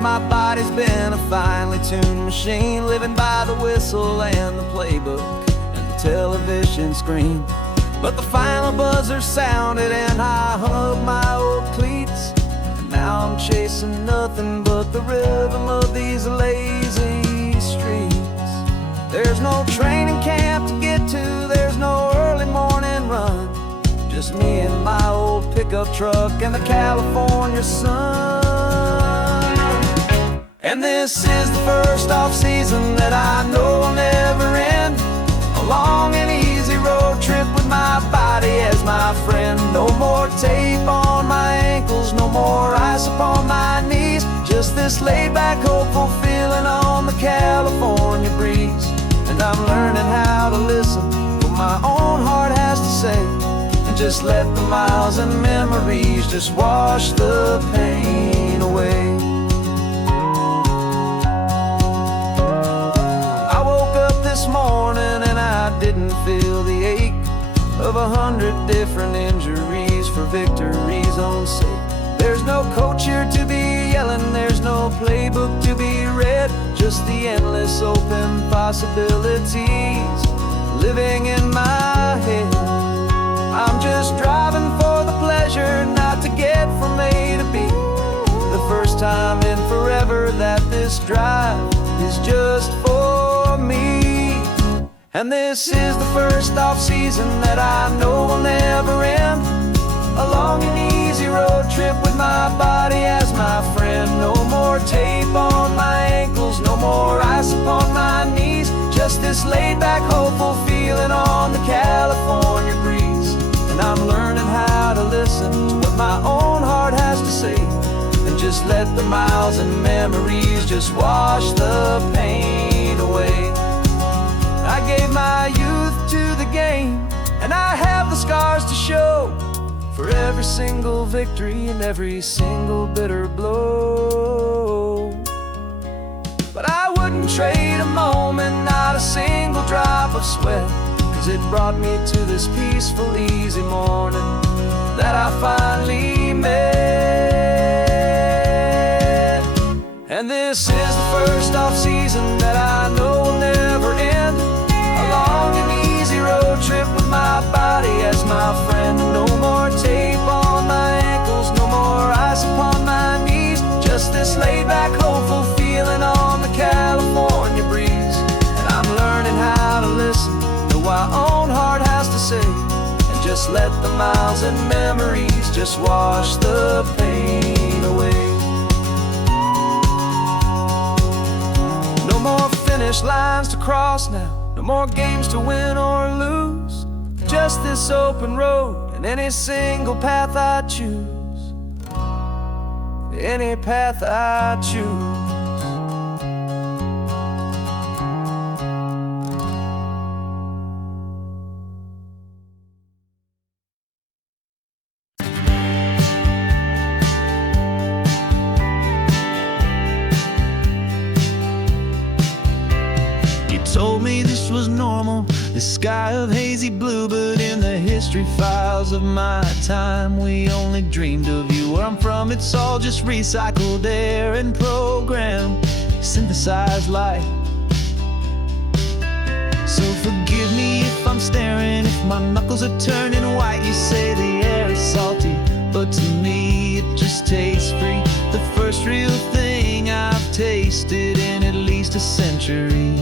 my body's been a finely tuned machine, living by the whistle and the playbook and the television screen. But the final buzzer sounded and I hung up my old cleats, and now I'm chasing nothing but the rhythm of these lazy streets. There's no training camp to get to, there's no early morning run, just me and my old pickup truck and the California sun. And this is the first off-season that I know will never end, a long and easy road trip with my body as my friend. No more tape on my ankles, no more ice upon my knees, just this laid-back, hopeful feeling on the California breeze. And I'm learning how to listen to what my own heart has to say, and just let the miles and memories just wash the pain away. I woke up this morning and I didn't feel the ache of 100 different injuries for victory's own sake. There's no coach here to be yelling, there's no playbook to be read, just the endless open possibilities living in my head. I'm just driving for the pleasure, not to get from A to B. The first time in forever that this drive is just for me. And this is the first off-season that I know will never end, a long and easy road trip with my body as my friend. No more tape on my ankles, no more ice upon my knees, just this laid-back, hopeful feeling on the California breeze. And I'm learning how to listen to what my own heart has to say, and just let the miles and memories just wash the pain away. I gave my youth to the game, and I have the scars to show for every single victory and every single bitter blow. But I wouldn't trade a moment, not a single drop of sweat, 'cause it brought me to this peaceful, easy morning that I finally met. And this is the first off-season that I know will never end, a long and easy road trip with my body as my friend. No more tape on my ankles, no more ice upon my knees, just this laid-back, hopeful feeling on the California breeze. And I'm learning how to listen to what my own heart has to say, and just let the miles and memories just wash the pain away. No more finish lines to cross now, no more games to win or lose, just this open road and any single path I choose, any path I choose. Told me this was normal, the sky of hazy blue, but in the history files of my time, we only dreamed of you. Where I'm from, it's all just recycled air and programmed, synthesized light. So forgive me if I'm staring, if my knuckles are turning white. You say the air is salty, but to me it just tastes free. The first real thing I've tasted in at least a century.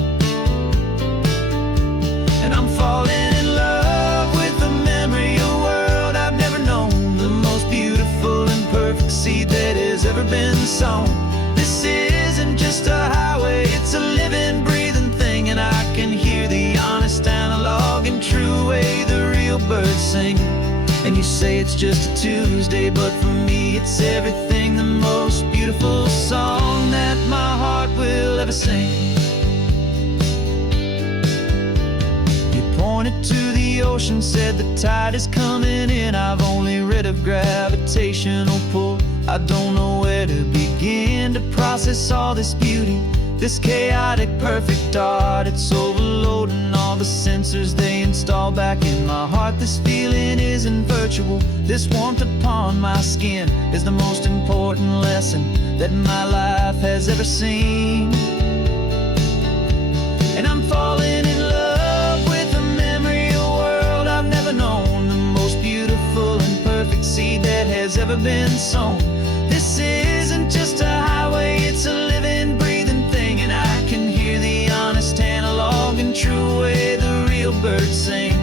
And I'm falling in love with the memory of a world I've never known, the most beautiful and perfect seed that has ever been sown. This isn't just a highway, it's a living, breathing thing, and I can hear the honest, analog, and true way the real birds sing. And you say it's just a Tuesday, but for me it's everything, the most beautiful song that my heart will ever sing. Pointed to the ocean, said the tide is coming in. I've only read of gravitational pull, I don't know where to begin to process all this beauty. This chaotic, perfect art, it's overloading all the sensors they install back in my heart. This feeling isn't virtual. This warmth upon my skin is the most important lesson that my life has ever seen. And I'm falling in love with the memory of a world I've never known, the most beautiful and perfect seed that has ever been sown. This isn't just a highway, it's a living, breathing thing, and I can hear the honest analog and true way the real birds sing.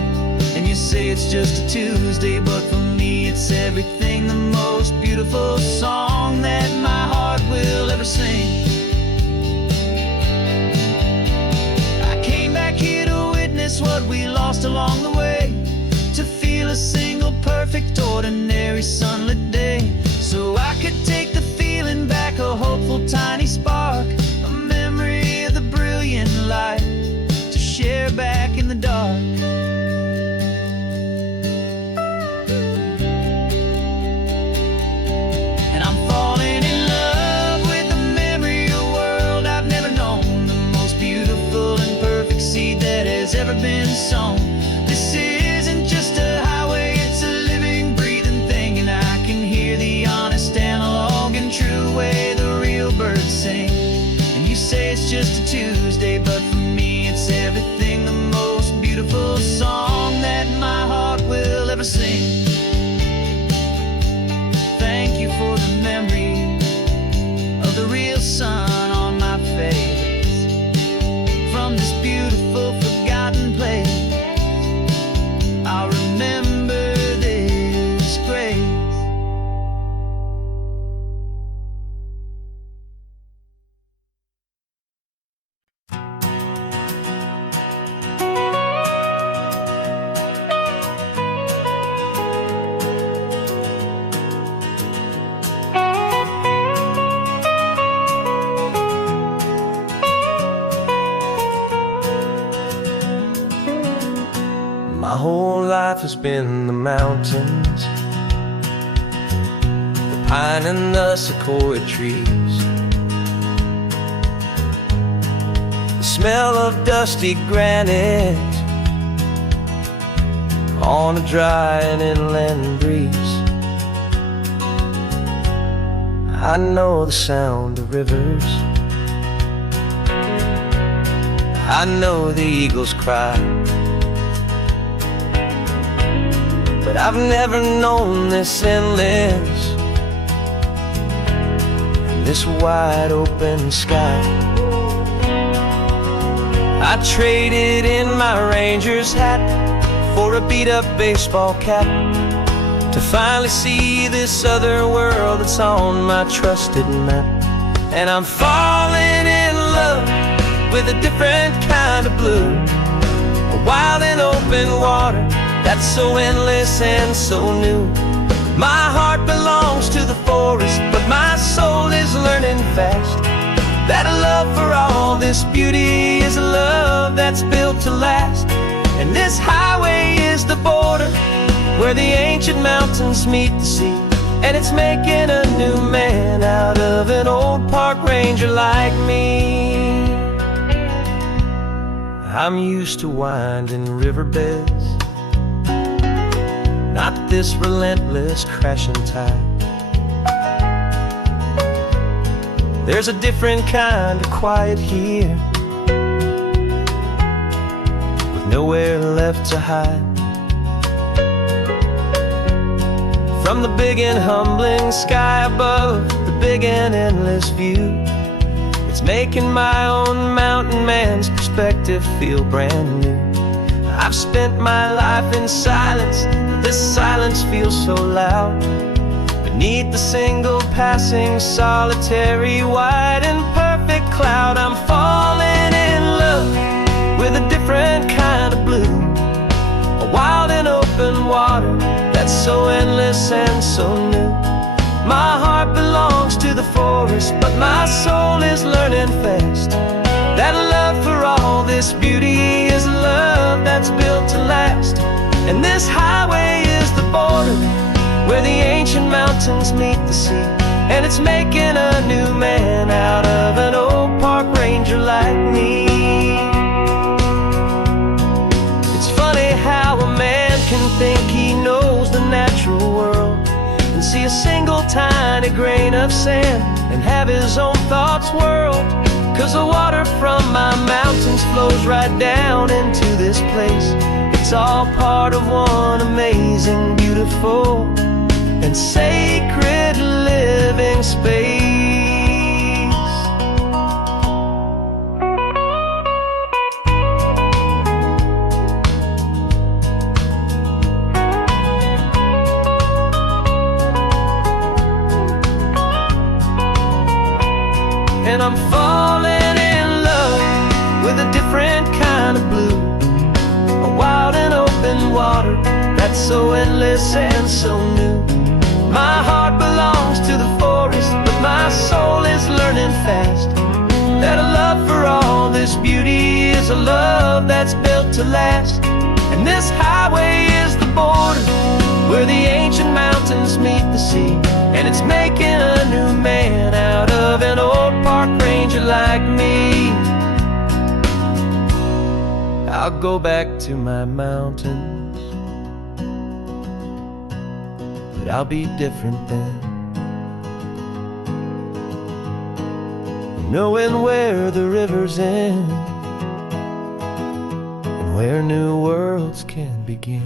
And you say it's just a Tuesday, but for me it's everything, the most beautiful song that my heart will ever sing. I came back here to witness what we lost along the way, to feel a single perfect ordinary sunlit day, so I could take the feeling back, a hopeful tiny spark, a memory of the brilliant light to share back in the dark. And I'm falling in love with the memory of a world I've never known, the most beautiful and perfect seed that has ever been sown. This isn't just a highway, it's a living, breathing thing, and I can hear the honest analog and true way the real birds sing. And you say it's just a Tuesday, but for me it's everything, the most beautiful song that my heart will ever sing. Thank you for the memory of the real sun on my face, from this beautiful forgotten place I'll remember this grace. My whole life has been the mountains, the pine and the sequoia trees, the smell of dusty granite on a dry and inland breeze. I know the sound of rivers, I know the eagles cry, but I've never known this endless and this wide open sky. I traded in my Ranger's hat for a beat-up baseball cap to finally see this other world that's on my trusted map. And I'm falling in love with a different kind of blue, a wild and open water that's so endless and so new. My heart belongs to the forest, but my soul is learning fast that a love for all this beauty is a love that's built to last. And this highway is the border where the ancient mountains meet the sea, and it's making a new man out of an old park ranger like me. I'm used to winding riverbeds, not this relentless crashing tide. There's a different kind of quiet here, with nowhere left to hide. From the big and humbling sky above, the big and endless view, it's making my own mountain man's perspective feel brand new. I've spent my life in silence, this silence feels so loud. Beneath the single passing solitary white and perfect cloud, I'm falling in love with a different kind of blue, a wild and open water that's so endless and so new. My heart belongs to the forest, but my soul is learning fast that love for all this beauty is a love that's built to last. And this highway is the border where the ancient mountains meet the sea, and it's making a new man out of an old old park ranger like me. It's funny how a man can think he knows the natural world and see a single tiny grain of sand and have his own thoughts whirled. 'Cause the water from my mountains flows right down into this place. It's all part of one amazing, beautiful, and sacred living space. And I'm falling in love with a different kind of blue, a wild and open water that's so endless and so new. My heart belongs to the forest, but my soul is learning fast that a love for all this beauty is a love that's built to last. And this highway is the border where the ancient mountains meet the sea, and it's making a new man out of an old park ranger like me. I'll go back to my mountains, but I'll be different then, knowing where the rivers end and where new worlds can begin.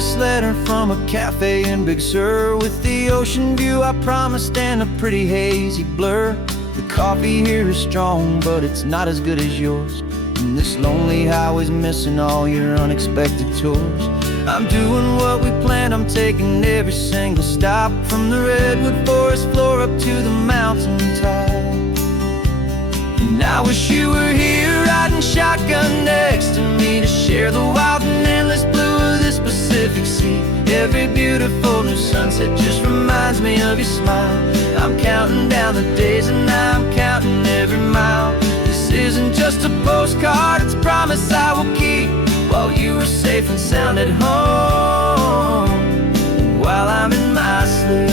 This letter from a cafe in Big Sur, with the ocean view I promised and a pretty hazy blur. The coffee here is strong, but it's not as good as yours, and this lonely highway's missing all your unexpected tours. I'm doing what we planned, I'm taking every single stop, from the redwood forest floor up to the mountain top. And I wish you were here riding shotgun next to me to share the wild and endless blue of this Pacific Sea. Every beautiful new sunset just reminds me of your smile. I'm counting down the days and I'm counting every mile. This isn't just a postcard, it's a promise I will keep, while you are safe and sound at home, while I'm in my sleep.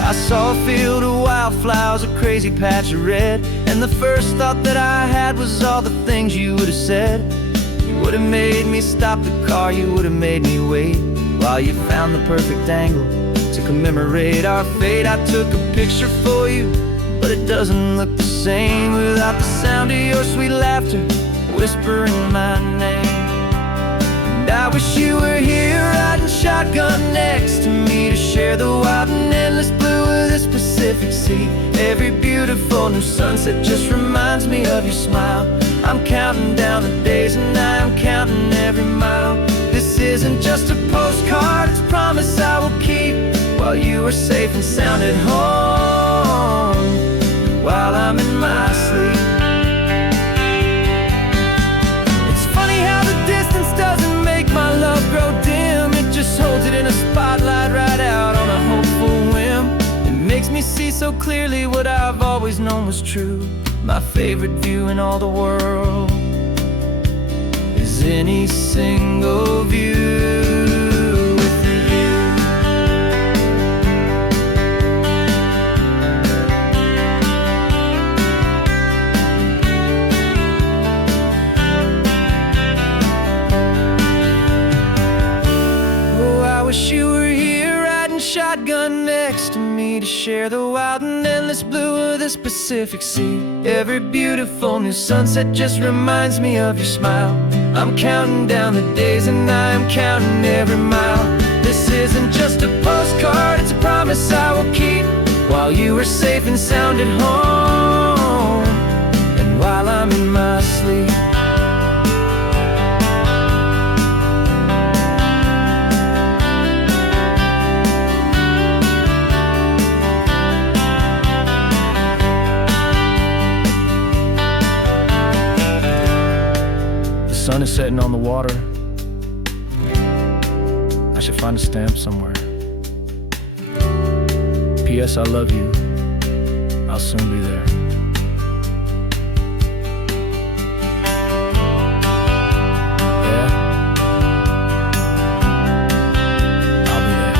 I saw a field of wildflowers, a crazy patch of red, and the first thought that I had was all the things you would have said. You would have made me stop the car, you would have made me wait, while you found the perfect angle to commemorate our fate. I took a picture for you, but it doesn't look the same without the sound of your sweet laughter whispering my name. And I wish you were here riding shotgun next to me to share the wild and endless blue of this Pacific Sea. Every beautiful new sunset just reminds me of your smile. I'm counting down the days and I'm counting every mile. This isn't just a postcard, it's a promise I will keep, while you are safe and sound at home, while I'm in my sleep. It's funny how the distance doesn't make my love grow dim, it just holds it in a spotlight right out on a hopeful whim. It makes me see so clearly what I've always known was true. My favorite view in all the world is any single view with you. Oh, I wish you were here riding shotgun next to me to share the wild and endless blue of this Pacific Sea. Every beautiful new sunset just reminds me of your smile. I'm counting down the days and I'm counting every mile. This isn't just a postcard, it's a promise I will keep, while you are safe and sound at home, and while I'm in my sleep. The sun is setting on the water, should find a stamp somewhere. P.S. I love you. I'll soon be there. Yeah? I'll be there.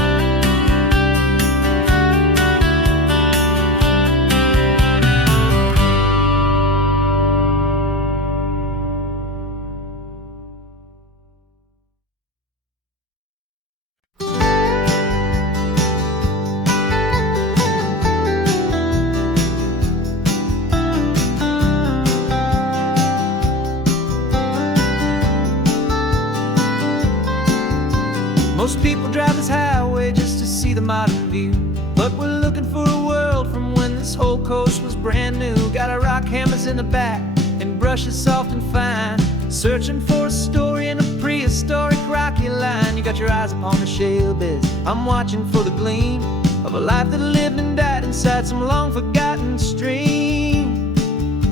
Most people drive this highway just to see the modern view, but we're looking for a world from when this whole coast was brand new. Got our rock hammers in the back and brushes soft and fine, searching for a story in a prehistoric rocky line. You got your eyes upon the shale beds, I'm watching for the gleam of a life that lived and died inside some long forgotten stream.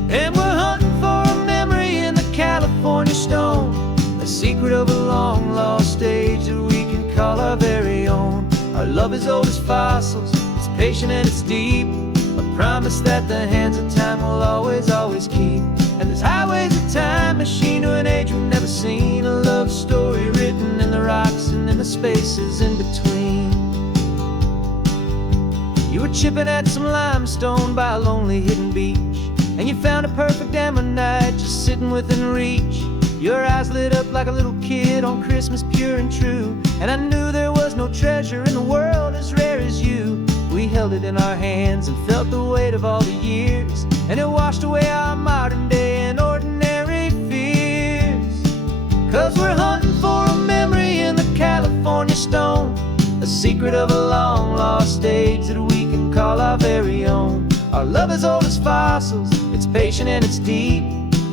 And we're hunting for a memory in the California stone, a secret of a long lost age that we can call our very own. Our love is old as fossils, it's patient and it's deep, a promise that the hands of time will always, always keep. And this highway's a time machine to an age we've never seen, a love story written in the rocks and in the spaces in between. You were chipping at some limestone by a lonely hidden beach, and you found a perfect ammonite just sitting within reach. Your eyes lit up like a little kid on Christmas, pure and true, and I knew there was no treasure in the world as rare as you. We held it in our hands and felt the weight of all the years, and it washed away our modern day and ordinary fears. 'Cause we're hunting for a memory in the California stone, a secret of a long lost age that we can call our very own. Our love is old as fossils, it's patient and it's deep,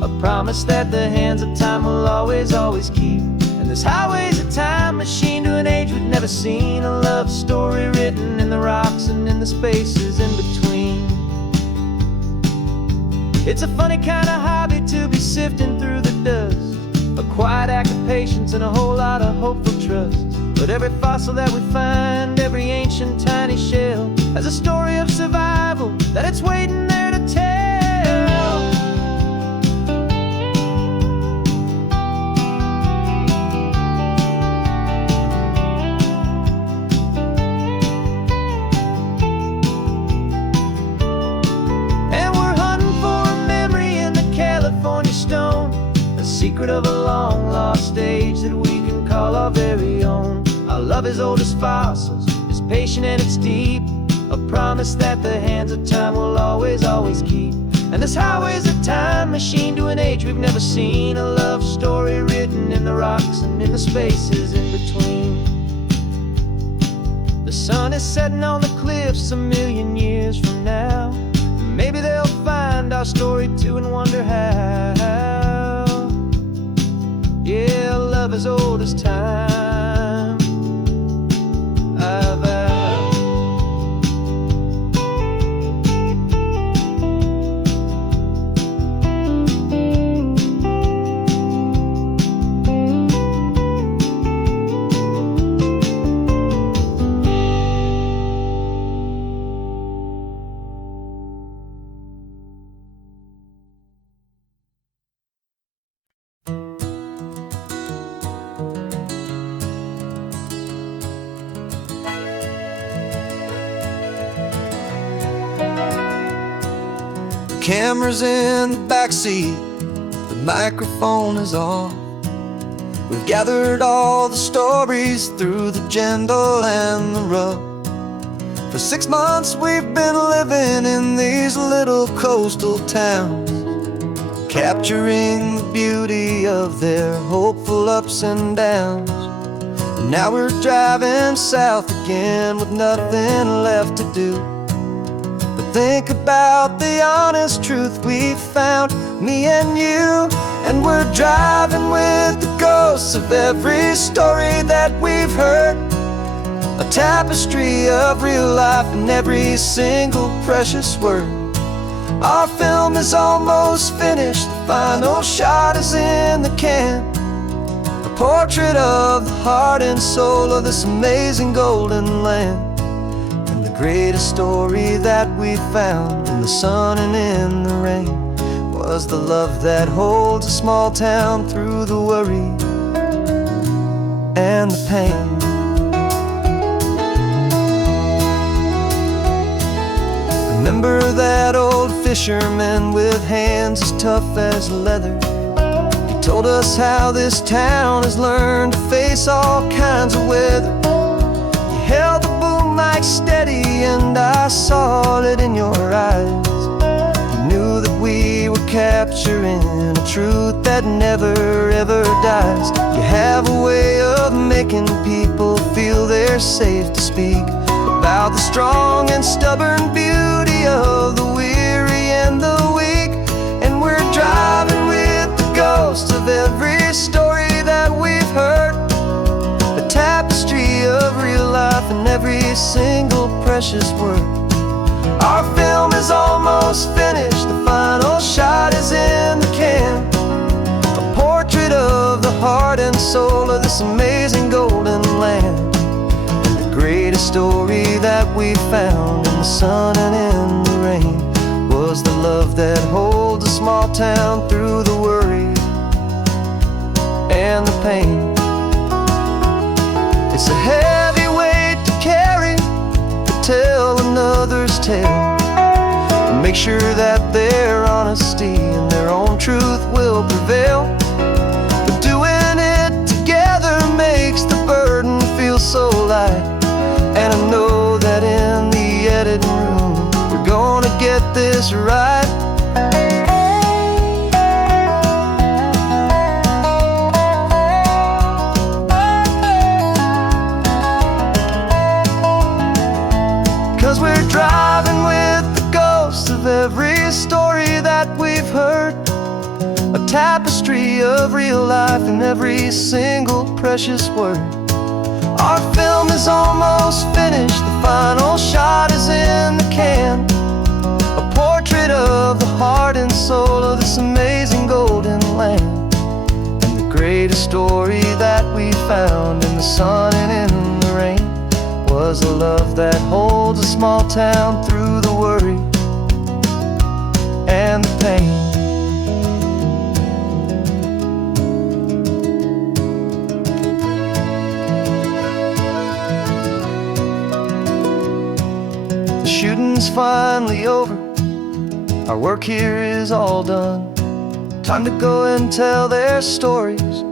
a promise that the hands of time will always, always keep. And this highway's a time machine to an age we've never seen, a love story written in the rocks and in the spaces in between. It's a funny kind of hobby to be sifting through the dust, a quiet act of patience and a whole lot of hopeful trust. But every fossil that we find, every ancient tiny shell, has a story of survival that it's waiting there to tell. Secret of a long lost age that we can call our very own. Our love is old as fossils, it's patient and it's deep, a promise that the hands of time will always, always keep. And this highway's a time machine to an age we've never seen, a love story written in the rocks and in the spaces in between. The sun is setting on the cliffs a million years from now, maybe they'll find our story too and wonder how. Yeah, love as old as time, I vow. Camera's in the backseat, the microphone is on. We've gathered all the stories through the gentle and the rough. For 6 months we've been living in these little coastal towns, capturing the beauty of their hopeful ups and downs. And now we're driving south again with nothing left to do. Think about the honest truth we've found, me and you. And we're driving with the ghosts of every story that we've heard, a tapestry of real life and every single precious word. Our film is almost finished, the final shot is in the can, a portrait of the heart and soul of this amazing golden land. And the greatest story that we found in the sun and in the rain was the love that holds a small town through the worry and the pain. Remember that old fisherman with hands as tough as leather? He told us how this town has learned to face all kinds of weather. You held the boom mic steady and I saw it in your eyes. You knew that we were capturing a truth that never ever dies. You have a way of making people feel they're safe to speak about the strong and stubborn beauty of the weary and the weak. And we're driving with the ghosts of every story that we've heard, a tapestry of real life and every single precious word. Our film is almost finished, the final shot is in the can, a portrait of the heart and soul of this amazing golden land. Greatest story that we found in the sun and in the rain was the love that holds a small town through the worry and the pain. It's a heavy weight to carry, to tell another's tale, and make sure that their honesty and their own truth will prevail. But doing it together makes the burden feel so light. And I know that in the editing room we're gonna get this right. 'Cause we're driving with the ghosts of every story that we've heard, a tapestry of real life and every single precious word. Our film is almost finished, the final shot is in the can, a portrait of the heart and soul of this amazing golden land. And the greatest story that we found in the sun and in the rain was a love that holds a small town through the worry and the pain. Shooting's finally over, our work here is all done. Time to go and tell their stories,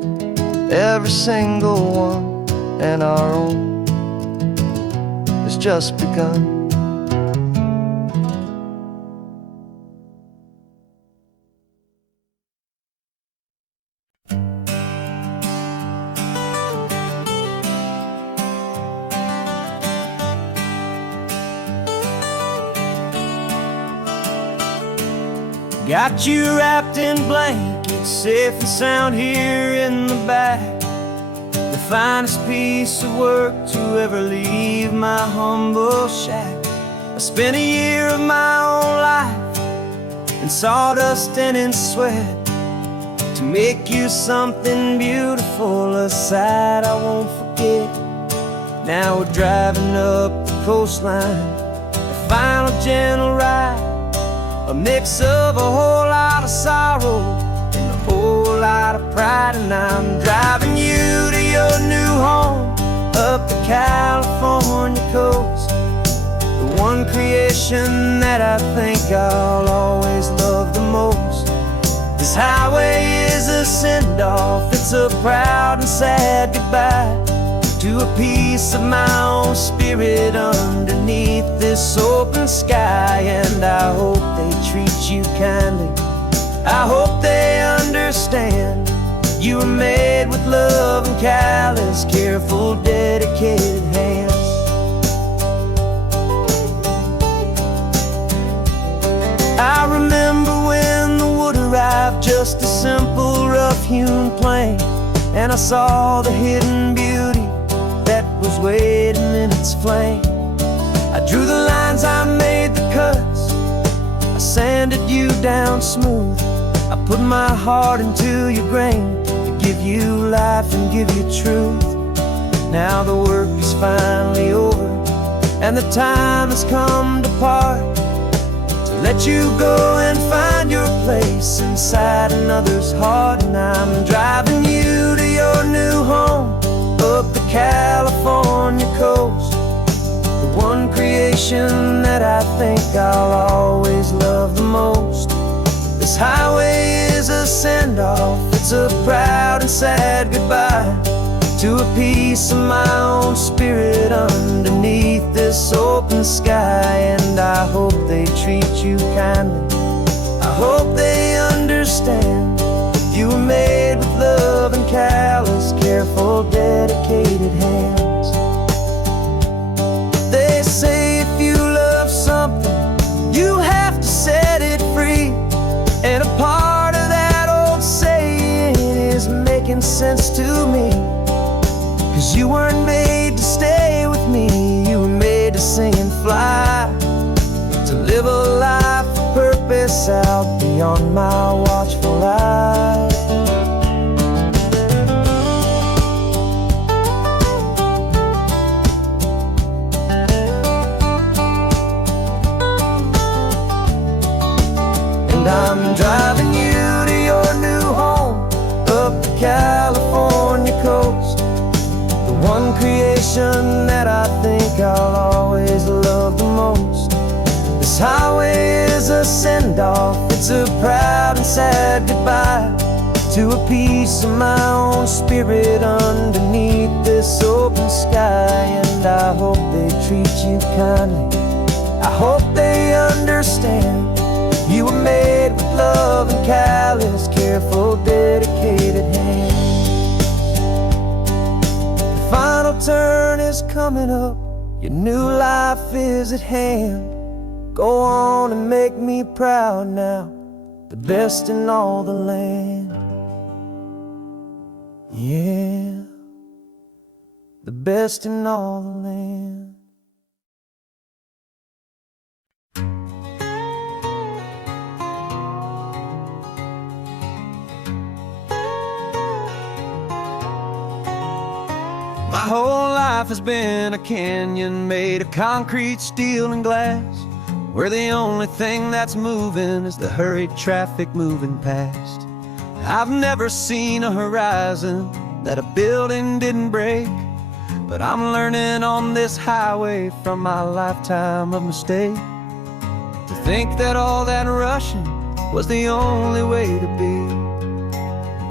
every single one, and our own has just begun. Got you wrapped in blankets, safe and sound here in the back. The finest piece of work to ever leave my humble shack. I spent a year of my own life in sawdust and in sweat to make you something beautiful, a sight I won't forget. Now we're driving up the coastline, a final gentle ride, a mix of a whole lot of sorrow and a whole lot of pride. And I'm driving you to your new home up the California coast, the one creation that I think I'll always love the most. This highway is a send-off, it's a proud and sad goodbye to a piece of my own spirit underneath this open sky. And I hope they treat you kindly, I hope they understand you were made with love and callous, careful, dedicated hands. I remember when the wood arrived, just a simple rough-hewn plank, and I saw the hidden beauty that was waiting in its flame. I drew the lines, I made the cuts, I sanded you down smooth. I put my heart into your grain to give you life and give you truth. Now the work is finally over, and the time has come to part, to let you go and find your place inside another's heart. And I'm driving you to your new home, up the California coast, the one creation that I think I'll always love the most. This highway is a send-off, it's a proud and sad goodbye to a piece of my own spirit underneath this open sky. And I hope they treat you kindly, I hope they understand you were made with love and callous, careful, dedicated hands. They say if you love something, you have to set it free. And a part of that old saying is making sense to me. 'Cause you weren't made to stay with me, you were made to sing and fly, to live a life of purpose out beyond my watchful eye. And I'm driving you to your new home, up the California coast, one creation that I think I'll always love the most. This highway is a send-off, it's a proud and sad goodbye to a piece of my own spirit underneath this open sky. And I hope they treat you kindly, I hope they understand you were made with love and callous, careful, dedicated hands. Final turn is coming up, your new life is at hand. Go on and make me proud now, the best in all the land. Yeah, the best in all the land. My whole life has been a canyon made of concrete, steel, and glass, where the only thing that's moving is the hurried traffic moving past. I've never seen a horizon that a building didn't break, but I'm learning on this highway from my lifetime of mistake, to think that all that rushing was the only way to be.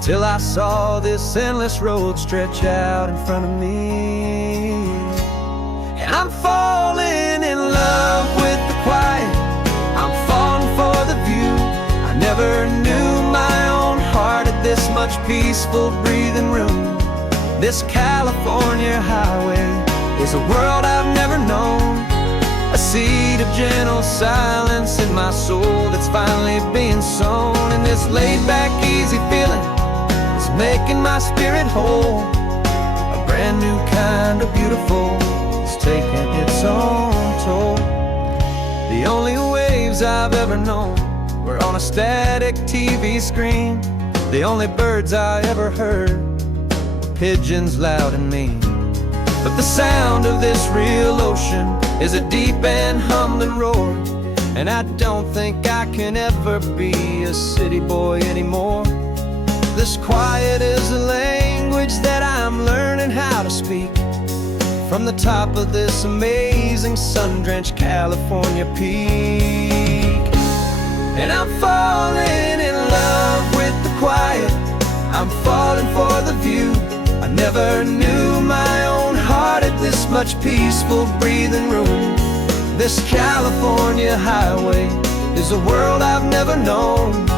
Till I saw this endless road stretch out in front of me. And I'm falling in love with the quiet, I'm falling for the view. I never knew my own heart had this much peaceful breathing room. This California highway is a world I've never known, a seed of gentle silence in my soul that's finally being sown. And this laid-back, easy feeling making my spirit whole, a brand new kind of beautiful is taking its own toll. The only waves I've ever known were on a static TV screen. The only birds I ever heard were pigeons loud and mean. But the sound of this real ocean is a deep and humbling roar, and I don't think I can ever be a city boy anymore. This quiet is a language that I'm learning how to speak, from the top of this amazing sun-drenched California peak. And I'm falling in love with the quiet, I'm falling for the view. I never knew my own heart had this much peaceful breathing room. This California highway is a world I've never known,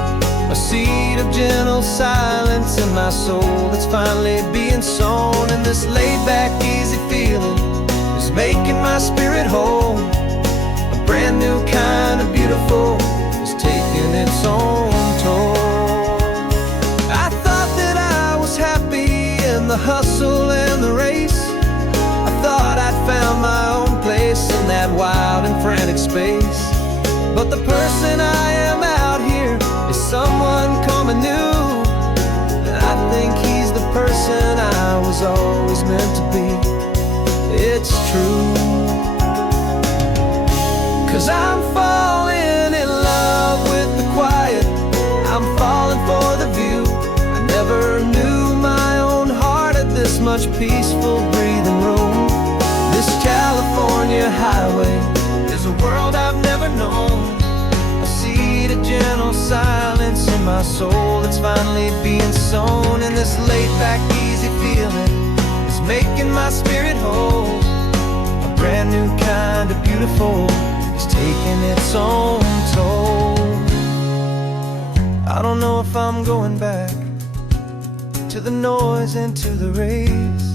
a seed of gentle silence in my soul that's finally being sown. And this laid-back, easy feeling is making my spirit whole, a brand new kind of beautiful is taking its own toll. I thought that I was happy in the hustle and the race, I thought I'd found my own place in that wild and frantic space. But the person I am out here is someone coming new, and I think he's it's true. 'Cause I'm falling in love with the quiet, I'm falling for the view. I never knew my own heart had this much peaceful breathing room. This California highway is a world I've never known. A seed of gentle silence in my soul that's finally being sown. And this laid-back, easy feeling is making my spirit whole. A brand new kind of beautiful is taking its own toll. I don't know if I'm going back to the noise and to the race.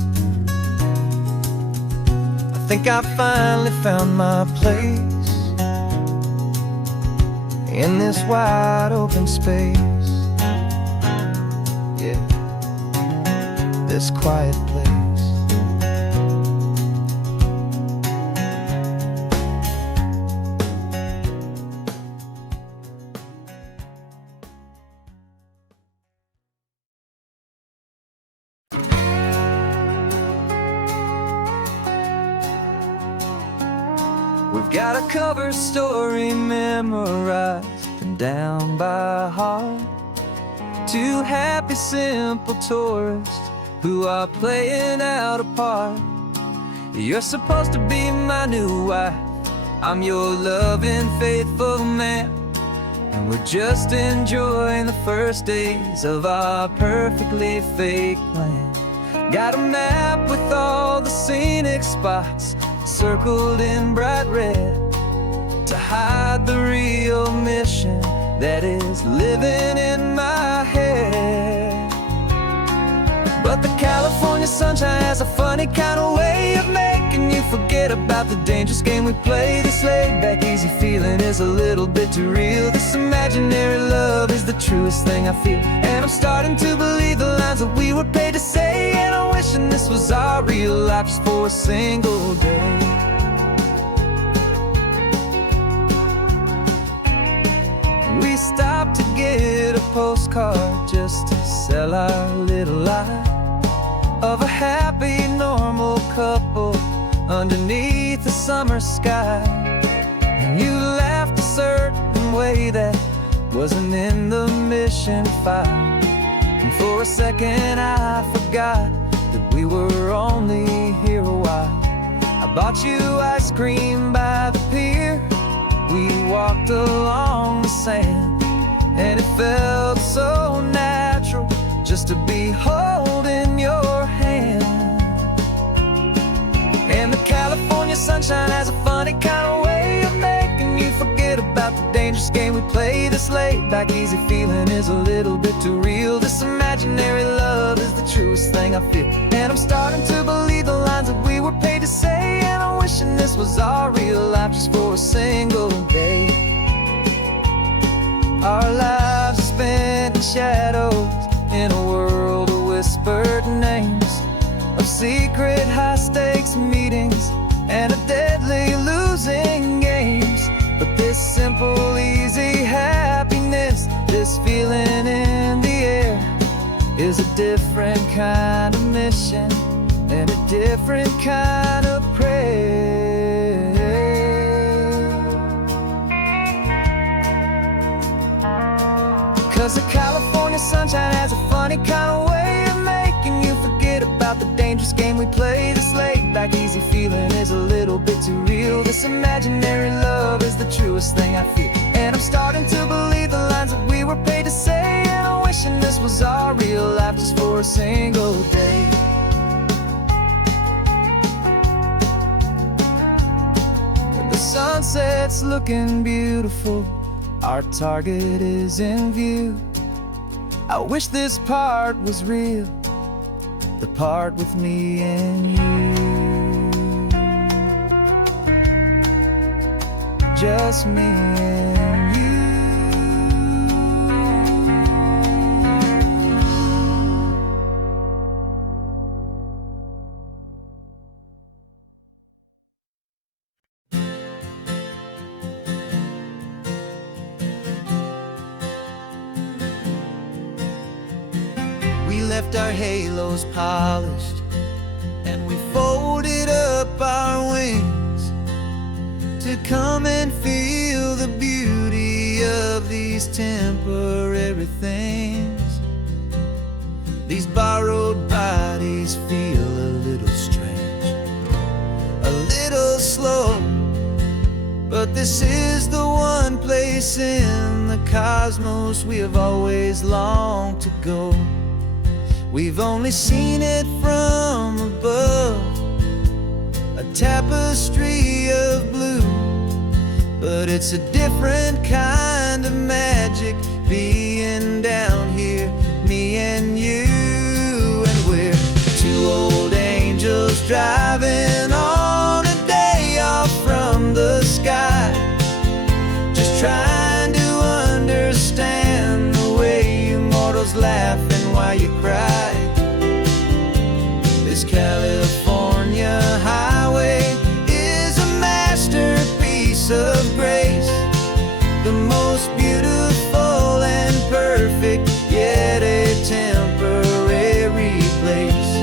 I think I finally found my place in this wide open space. Yeah, this quiet place. We've got a cover story memorized and down by heart. Two happy, simple tourists who are playing out a part. You're supposed to be my new wife, I'm your loving, faithful man. And we're just enjoying the first days of our perfectly fake plan. Got a map with all the scenic spots circled in bright red to hide the real mission that is living in my head. But the California sunshine has a funny kind of way of making you forget about the dangerous game we play. This laid-back, easy feeling is a little bit too real. This imaginary love is the truest thing I feel. And I'm starting to believe the lines that we were paid to say. And I'm wishing this was our real life just for a single day. We stopped to get a postcard just to sell our little lie of a happy, normal couple underneath the summer sky. And you laughed a certain way that wasn't in the mission file. And for a second I forgot that we were only here a while. I bought you ice cream by the pier. We walked along the sand, and it felt so natural just to be holding your hand. And the California sunshine has a funny kind of way of making you forget about the dangerous game we play. This laid-back, easy feeling is a little bit too real. This imaginary love is the truest thing I feel. And I'm starting to believe the lines that we were paid to say. And I'm wishing this was our real life just for a single day. Our lives are spent in shadows in a world of whispered names, of secret high-stakes meetings and of deadly losing games. But this simple, easy happiness, this feeling in the air, is a different kind of mission and a different kind of prayer. 'Cause the California sunshine has a funny kind of way of making you forget about the dangerous game we play. This laid-back, easy feeling is a little bit too real. This imaginary love is the truest thing I feel. And I'm starting to believe the lines that we were paid to say. And I'm wishing this was our real life just for a single day. And the sunset's looking beautiful, our target is in view. I wish this part was real, the part with me and you. Just me and you. We left our halos polished, and we folded up our wings to come and feel the beauty of these temporary things. These borrowed bodies feel a little strange, a little slow, but this is the one place in the cosmos we have always longed to go. We've only seen it from above, a tapestry of blue, but it's a different kind of magic being down here, me and you. And we're two old angels driving on a day off from the sky, just trying to understand the way you mortals laugh and why you cry. This California highway is a masterpiece of grace, the most beautiful and perfect, yet a temporary place.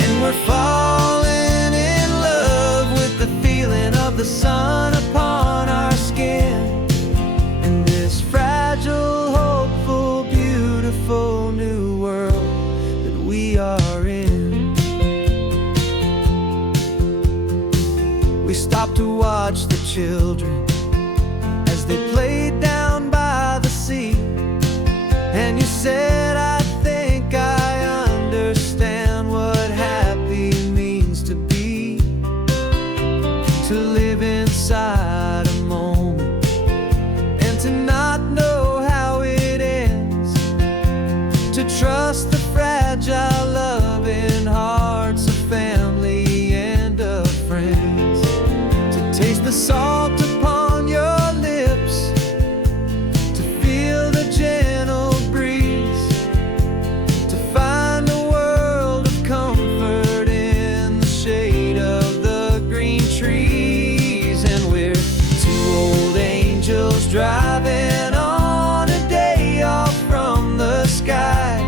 And we're falling in love with the feeling of the sun upon our skin, in this fragile, hopeful, beautiful new world that we are in. We stopped to watch the children as they played down by the sea, and you said, I think I understand what happy means to be, to live inside a moment and to not know how it ends, to trust the fragile loving hearts of family and of friends, to taste the salt upon your lips, to feel the gentle breeze, to find a world of comfort in the shade of the green trees. And we're two old angels driving on a day off from the sky,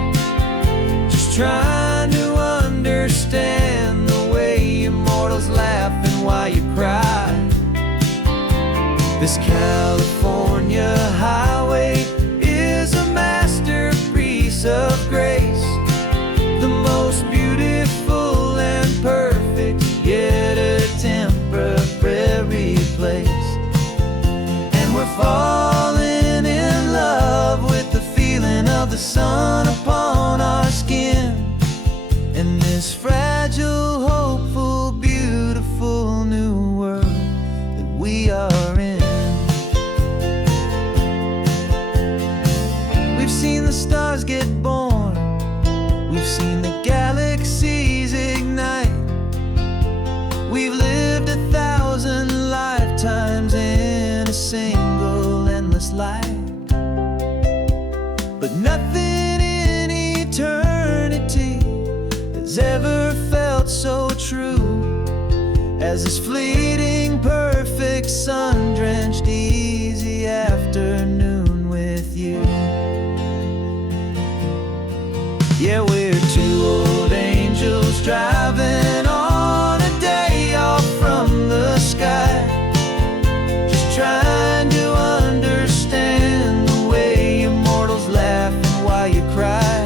just trying to understand the way immortals laugh and why you cry. This California highway is a masterpiece of grace, the most beautiful and perfect, yet a temporary place. And we're falling in love with the feeling of the sun upon our skin, in this fragile, hopeful, beautiful new world that we are in. We've seen the stars get born, we've seen the galaxies ignite, we've lived 1,000 lifetimes in a single endless life, but nothing in eternity has ever felt so true as this fleeting, perfect, sun-drenched, easy afternoon with you. Yeah, we're two old angels driving on a day off from the sky, just trying to understand the way immortals laugh and why you cry.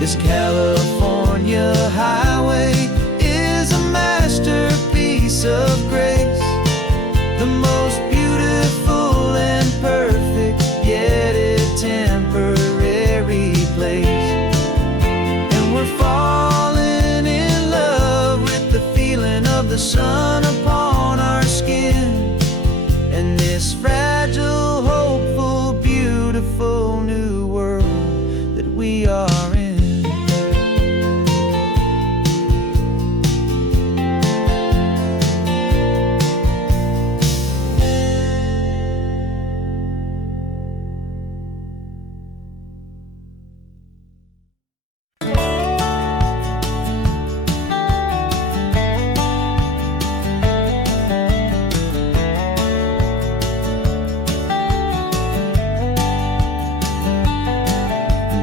This California highway is a masterpiece of grace, the most beautiful and perfect, yet a temporary place. And we're falling in love with the feeling of the sun upon our skin, and this fragile, hopeful, beautiful new world that we are in.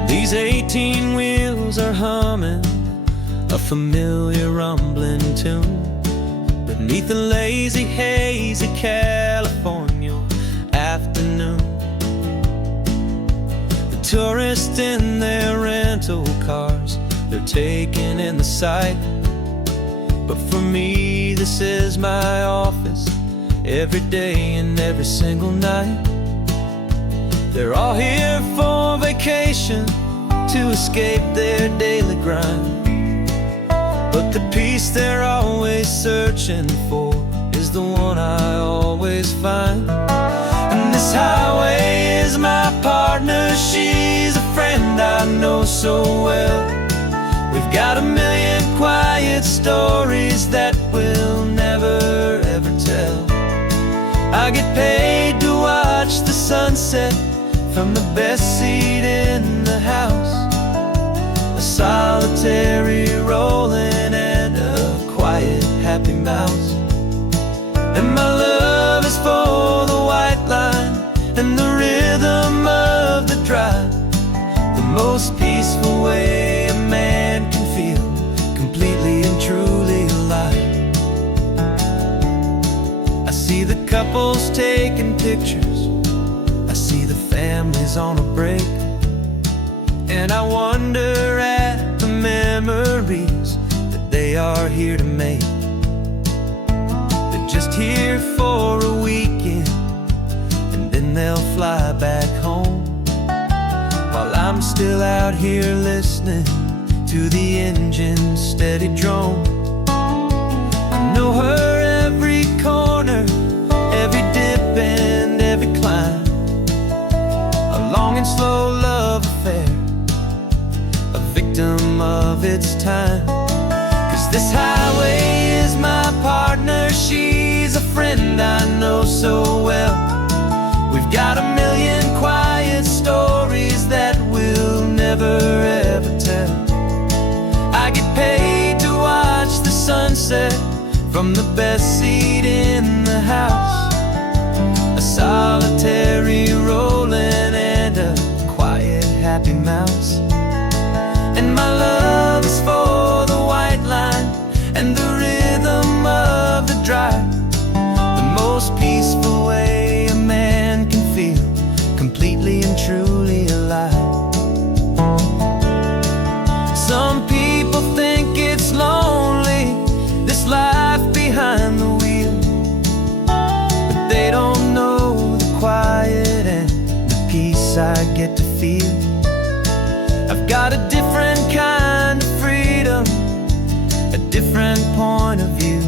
These 18 wheels are humming a familiar rumbling tune beneath the lazy, hazy California afternoon. The tourists in their rental cars, they're taking in the sight. But for me, this is my office, every day and every single night. They're all here for vacation, to escape their daily grind. But the peace they're always searching for is the one I always find. And this highway is my partner, she's a friend I know so well. We've got a million quiet stories that we'll never ever tell. I get paid to watch the sunset from the best seat in the house, a solitary rolling and a quiet happy mouse. And my love is for the white line and the rhythm of the drive, the most peaceful way a man can feel completely and truly alive. I see the couples taking pictures, I see the families on a break, and I wonder at the memories that they are here to make. They're just here for a weekend, and then they'll fly back home, while I'm still out here listening to the engine's steady drone. I know her every corner, every dip and every climb, a long and slow love affair, a victim of its time. 'Cause this highway is my partner, she's a friend I know so well. We've got a million quiet stories that we'll never ever tell. I get paid to watch the sunset from the best seat in the house, a solitary rolling and a quiet happy mouse. And my love is for the white line and the rhythm of the drive, the most peaceful way a man can feel completely and truly alive. Some people think it's lonely, this life behind the wheel, but they don't know the quiet and the peace I get to feel. I've got a different kind of freedom, a different point of view.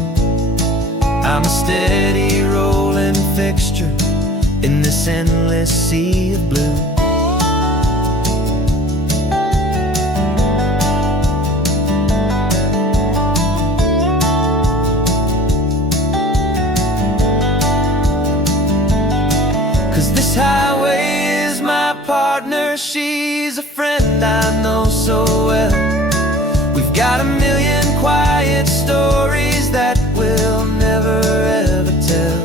I'm a steady rolling fixture in this endless sea of blue. This highway is my partner, she's a friend I know so well. We've got a million quiet stories that we'll never ever tell.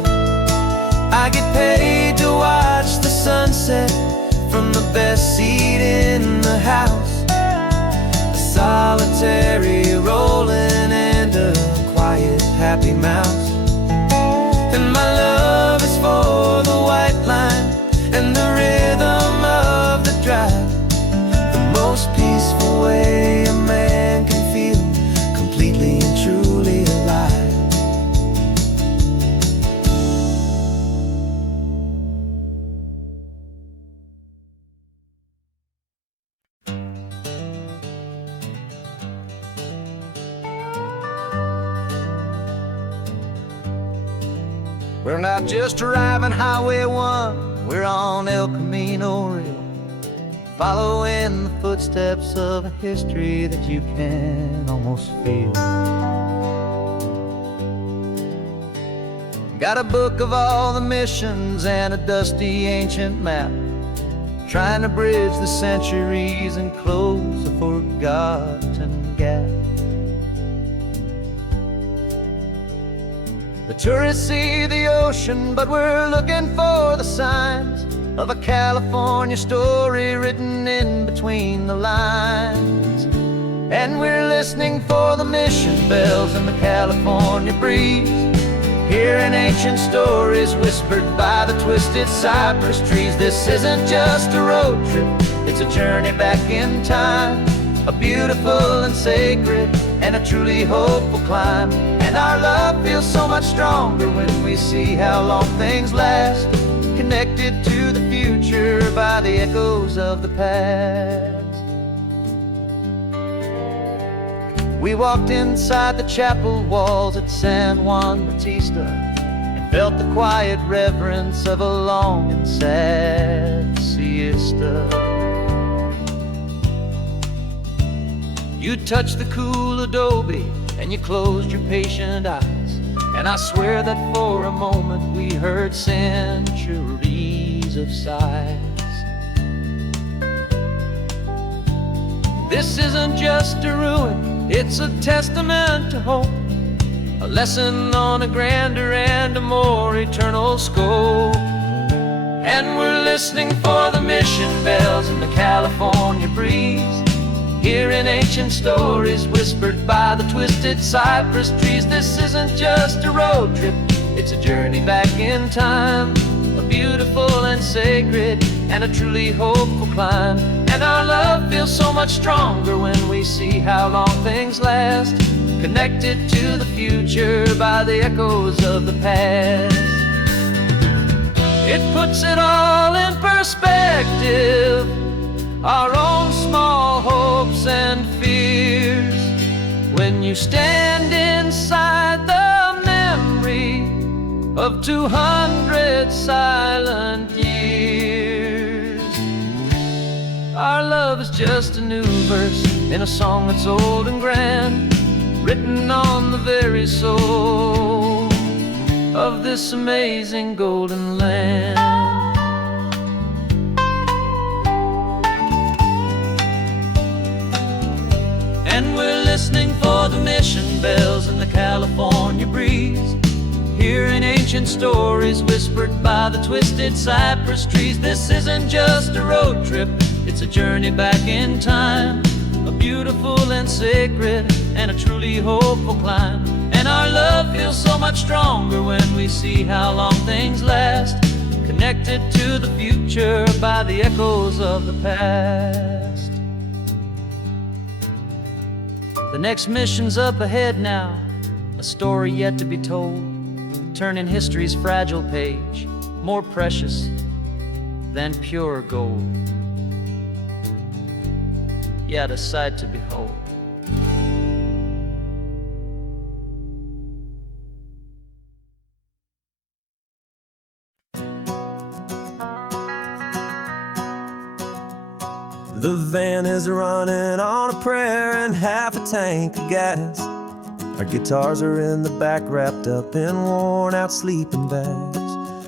I get paid to watch the sunset from the best seat in the house, a solitary rolling and a quiet happy mouse. And my love is for the white line and the rhythm of the drive, the most peaceful way a man can feel completely and truly alive. We're not just driving Highway 1, we're on El Camino Real, following the footsteps of a history that you can almost feel. Got a book of all the missions and a dusty ancient map, trying to bridge the centuries and close a forgotten gap. The tourists see the ocean, but we're looking for the signs of a California story written in between the lines. And we're listening for the mission bells in the California breeze, hearing ancient stories whispered by the twisted cypress trees. This isn't just a road trip, it's a journey back in time, a beautiful and sacred and a truly hopeful climb. And our love feels so much stronger when we see how long things last, connected to the future by the echoes of the past. We walked inside the chapel walls at San Juan Bautista and felt the quiet reverence of a long and sad siesta. You touched the cool adobe and you closed your patient eyes, and I swear that for a moment we heard centuries of sighs. This isn't just a ruin, it's a testament to hope, a lesson on a grander and a more eternal scope. And we're listening for the mission bells in the California breeze, hearing ancient stories whispered by the twisted cypress trees. This isn't just a road trip, it's a journey back in time, a beautiful and sacred and a truly hopeful climb. And our love feels so much stronger when we see how long things last, connected to the future by the echoes of the past. It puts it all in perspective, our own small hopes and fears, when you stand inside the memory of 200 silent years. Our love is just a new verse in a song that's old and grand, written on the very soul of this amazing golden land. And we're listening for the mission bells in the California breeze, hearing ancient stories whispered by the twisted cypress trees. This isn't just a road trip, it's a journey back in time, a beautiful and sacred and a truly hopeful climb. And our love feels so much stronger when we see how long things last, connected to the future by the echoes of the past. The next mission's up ahead now, a story yet to be told, turning history's fragile page more precious than pure gold. Yet a sight to behold. The van is running on a prayer and half a tank of gas. Our guitars are in the back, wrapped up in worn-out sleeping bags.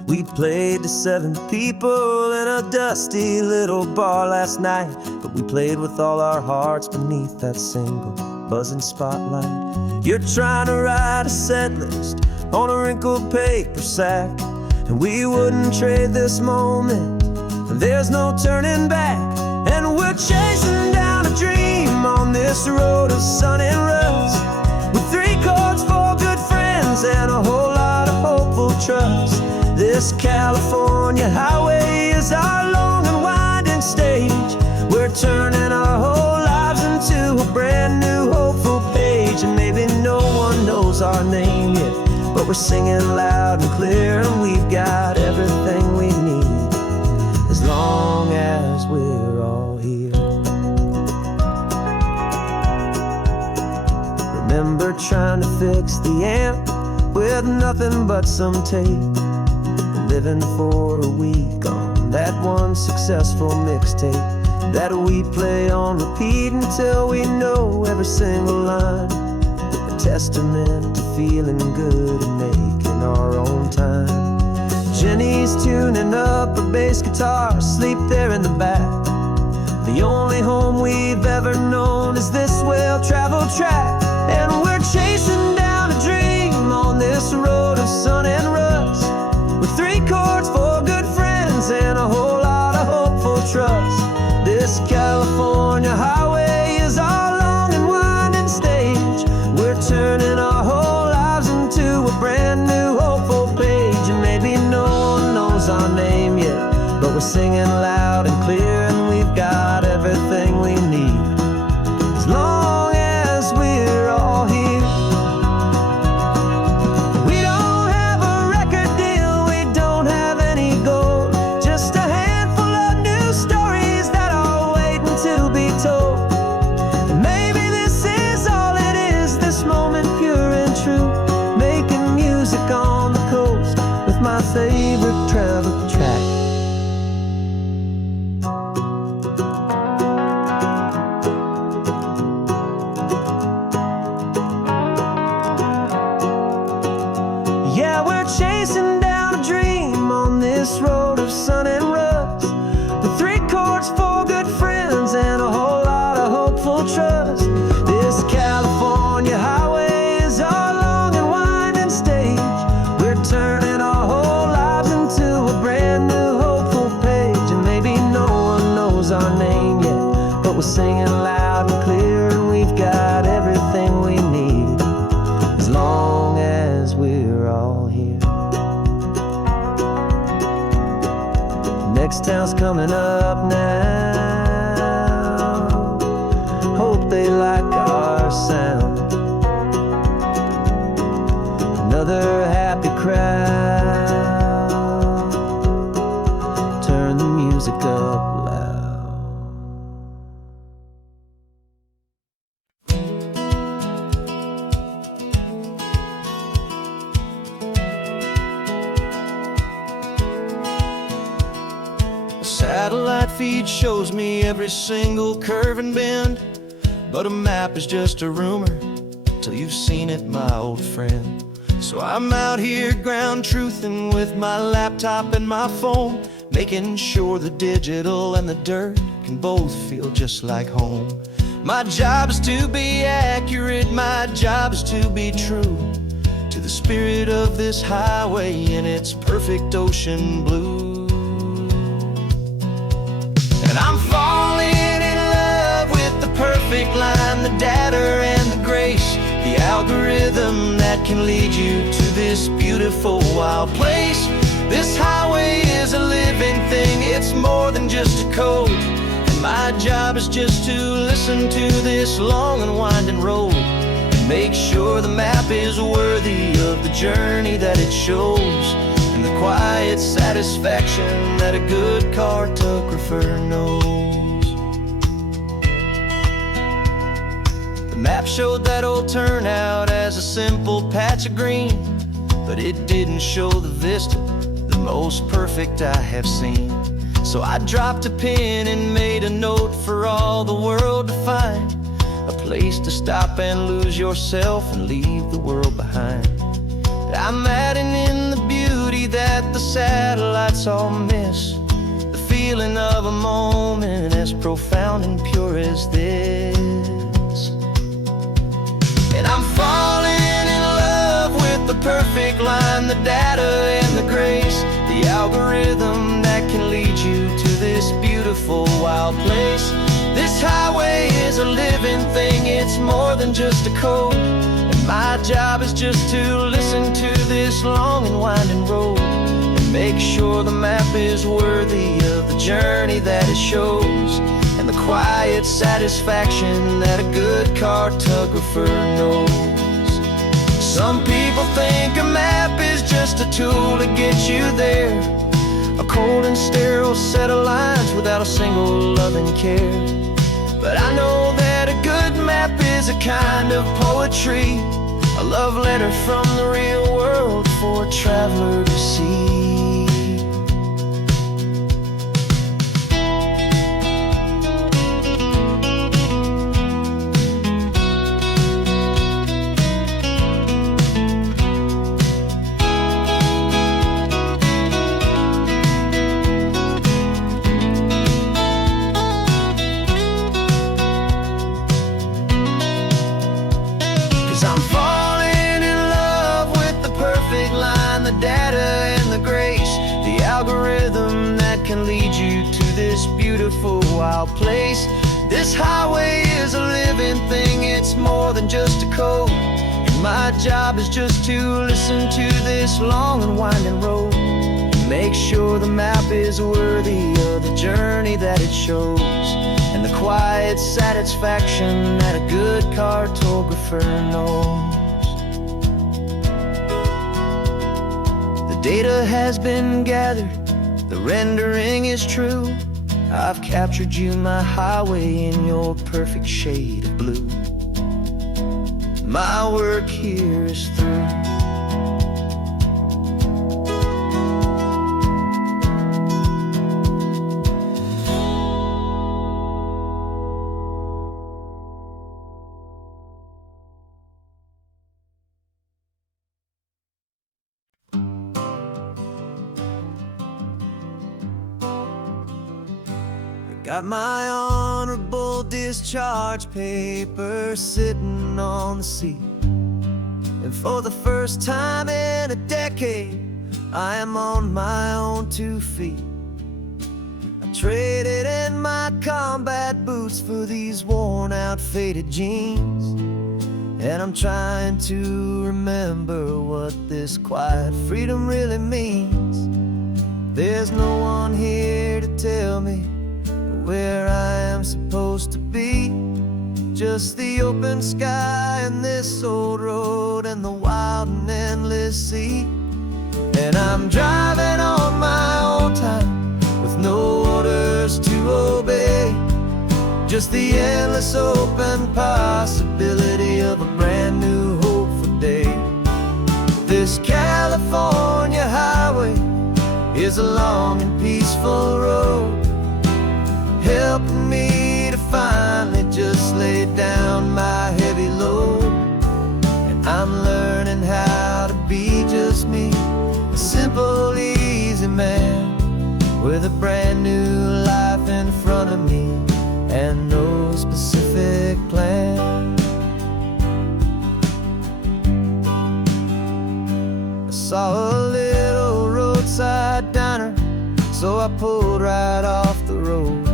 We played to 7 people in a dusty little bar last night, but we played with all our hearts beneath that single buzzing spotlight. You're trying to write a set list on a wrinkled paper sack, and we wouldn't trade this moment, and there's no turning back. And we're chasing down a dream on this road of sun and rust, with 3 chords, 4 good friends, and a whole lot of hopeful trust. This California highway is our long and winding stage. We're turning our whole lives into a brand new hopeful page. And maybe no one knows our name yet, but we're singing loud and clear, and we've got everything we need as long as we're all here. Remember trying to fix the amp with nothing but some tape, living for a week on that one successful mixtape that we play on repeat until we know every single line, a testament to feeling good and making our own time. Jenny's tuning up her bass guitar, asleep there in the back. The only home we've ever known is this well-traveled track. And we're chasing down a dream on this road of sun and rust, with 3 chords, 4 good friends, and a whole lot of hopeful trust. This California highway is our long and winding our name yet, but we're singing loud and clear, and we've got everything we need as long as we're all here. Next town's coming up now. Hope they like our sound. Another happy crowd. Turn the music up loud. A satellite feed shows me every single curve and bend, but a map is just a rumor till you've seen it, my old friend. So I'm out here ground truthing with my laptop and my phone, making sure the digital and the dirt can both feel just like home. My job is to be accurate, my job is to be true to the spirit of this highway in its perfect ocean blue. And I'm falling in love with the perfect line, the data and the grace, the algorithm that can lead you to this beautiful wild place. This highway is a living thing, it's more than just a code. And my job is just to listen to this long and winding road and make sure the map is worthy of the journey that it shows, and the quiet satisfaction that a good cartographer knows. The map showed that old turnout as a simple patch of green, but it didn't show the vista, the most perfect I have seen. So I dropped a pin and made a note for all the world to find, a place to stop and lose yourself and leave the world behind. I'm adding in the beauty that the satellites all miss, the feeling of a moment as profound and pure as this. And I'm falling in love with the perfect line, the data and the grace, the algorithm that can lead you to this beautiful wild place. This highway is a living thing, it's more than just a code. And my job is just to listen to this long and winding road and make sure the map is worthy of the journey that it shows, and the quiet satisfaction that a good cartographer knows. Some people think a map is just a tool to get you there, a cold and sterile set of lines without a single loving care. But I know that a good map is a kind of poetry, a love letter from the real world for a traveler to see. I'm falling in love with the perfect line, the data and the grace, the algorithm that can lead you to this beautiful wild place. This highway is a living thing, it's more than just a code. And my job is just to listen to this long and winding road and make sure the map is worthy of the journey that it shows, and the quiet satisfaction that a good cartographer knows. The data has been gathered, the rendering is true. I've captured you, my highway, in your perfect shade of blue. My work here is through. Got my honorable discharge paper sitting on the seat, and for the first time in a decade, I am on my own 2 feet. I traded in my car combat boots for these worn out faded jeans. And I'm trying to remember what this quiet freedom really means. There's no one here to tell me where I am supposed to be. Just the open sky and this old road and the wild and endless sea. And I'm driving on my own time with no orders to obey. Just the endless open possibility of a brand new hopeful day. This California highway is a long and peaceful road, helping me to finally just lay down my heavy load. And I'm learning how to be just me, a simple, easy man with a brand new life in front of me and no specific plan. I saw a little roadside diner, so I pulled right off the road.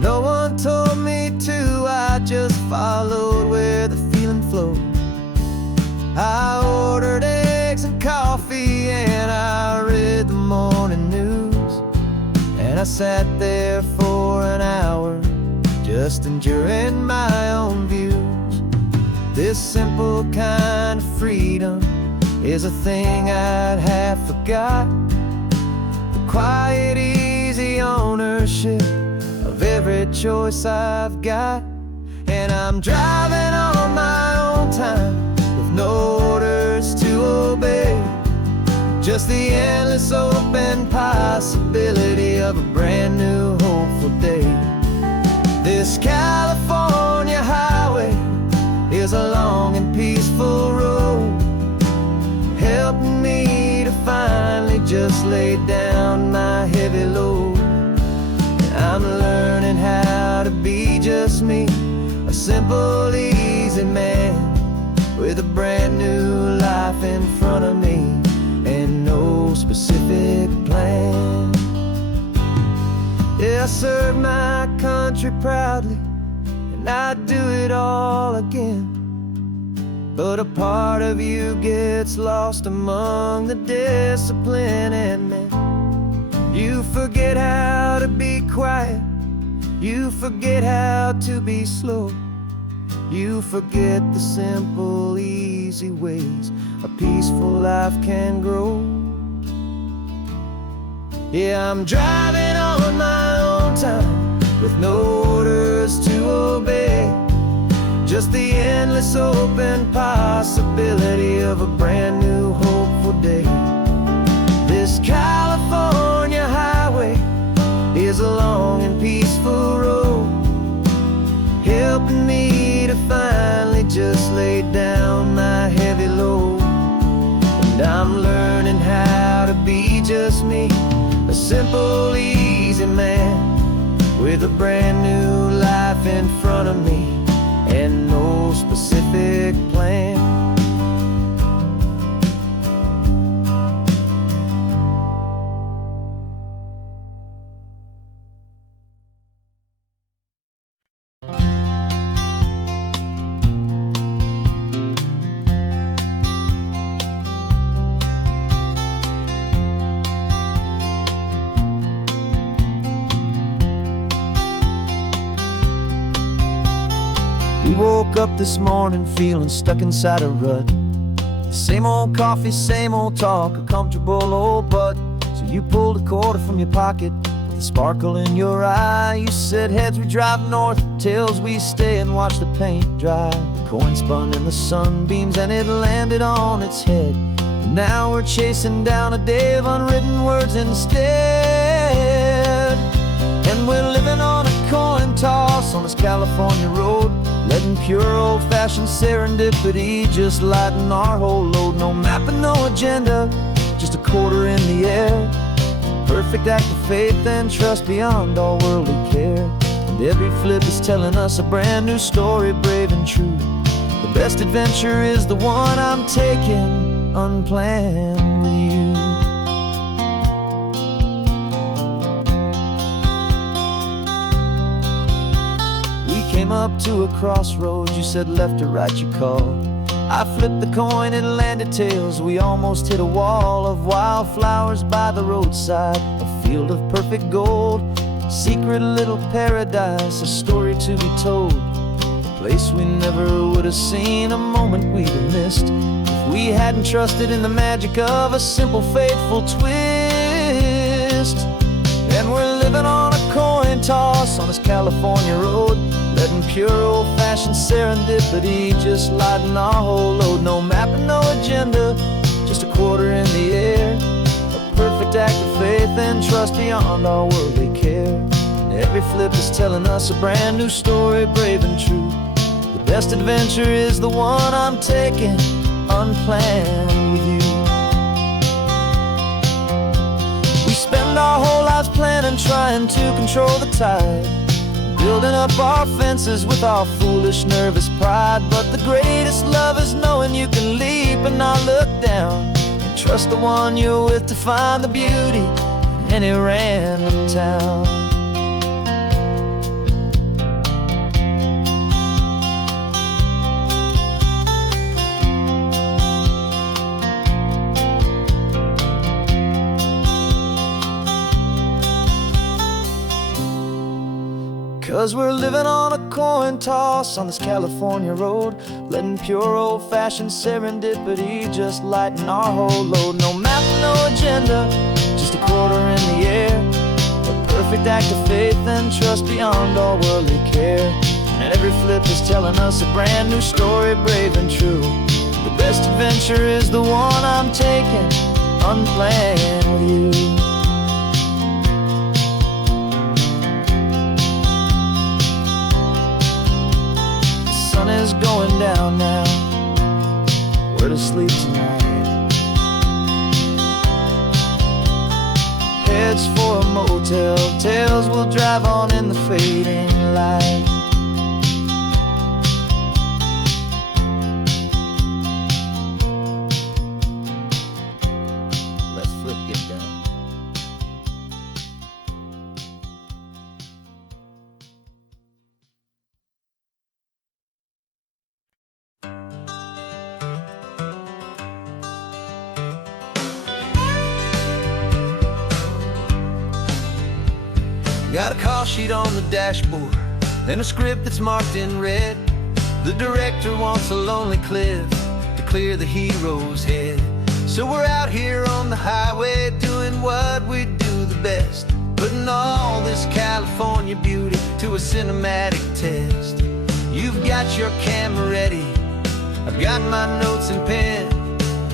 No one told me to, I just followed where the feeling flowed. I ordered eggs and coffee and I read the morning news. And I sat there for an hour, just enduring my own views. This simple kind of freedom is a thing I'd have forgot. The quiet, easy ownership of every choice I've got. And I'm driving on my own time with no orders to obey. Just the endless open possibility of a brand new hopeful day. This California highway is a long and peaceful road, helping me to finally just lay down my heavy load. And I'm learning how to be just me, a simple, easy man with a brand new life in front of me and no specific plan. Yeah, I serve my country proudly, and I'd do it all again. But a part of you gets lost among the discipline, and then you forget how to be quiet, you forget how to be slow, you forget the simple, easy ways a peaceful life can grow. Yeah, I'm driving on my own time with no orders to obey. Just the endless open possibility of a brand new hopeful day. This California highway is a long and peaceful road, helping me to finally just lay down my heavy load. And I'm learning how to be just me, a simple, easy man with a brand new life in front of me and no specific plan. We woke up this morning feeling stuck inside a rut. Same old coffee, same old talk, a comfortable old butt. So you pulled a quarter from your pocket with a sparkle in your eye. You said heads we drive north, tails we stay and watch the paint dry. The coin spun in the sunbeams and it landed on its head. And now we're chasing down a day of unwritten words instead. And we're living on a coin toss on this California road, letting pure old-fashioned serendipity just lighten our whole load. No map and no agenda, just a quarter in the air. Perfect act of faith and trust beyond all worldly care. And every flip is telling us a brand new story, brave and true. The best adventure is the one I'm taking unplanned with you. Came up to a crossroads, you said left or right you called. I flipped the coin, it landed tails. We almost hit a wall of wildflowers by the roadside, a field of perfect gold, secret little paradise, a story to be told, a place we never would have seen, a moment we'd have missed if we hadn't trusted in the magic of a simple, faithful twist. And we're living on a coin toss on this California road, letting pure old-fashioned serendipity just lighten our whole load. No map and no agenda, just a quarter in the air, a perfect act of faith and trust beyond our worldly care. And every flip is telling us a brand new story, brave and true. The best adventure is the one I'm taking, unplanned with you. We spend our whole lives planning, trying to control the tide, building up our fences with our foolish, nervous pride. But the greatest love is knowing you can leap and not look down, and trust the one you're with to find the beauty in any random town. 'Cause we're living on a coin toss on this California road, letting pure old-fashioned serendipity just lighten our whole load. No map, no agenda, just a quarter in the air, a perfect act of faith and trust beyond all worldly care. And every flip is telling us a brand new story, brave and true. The best adventure is the one I'm taking, unplanned with you. Sun is going down now, we're to sleep tonight. Heads for a motel, tails will drive on in the fading light. Let's flip, get down. Got a call sheet on the dashboard and a script that's marked in red. The director wants a lonely cliff to clear the hero's head. So we're out here on the highway doing what we do the best, putting all this California beauty to a cinematic test. You've got your camera ready, I've got my notes and pen.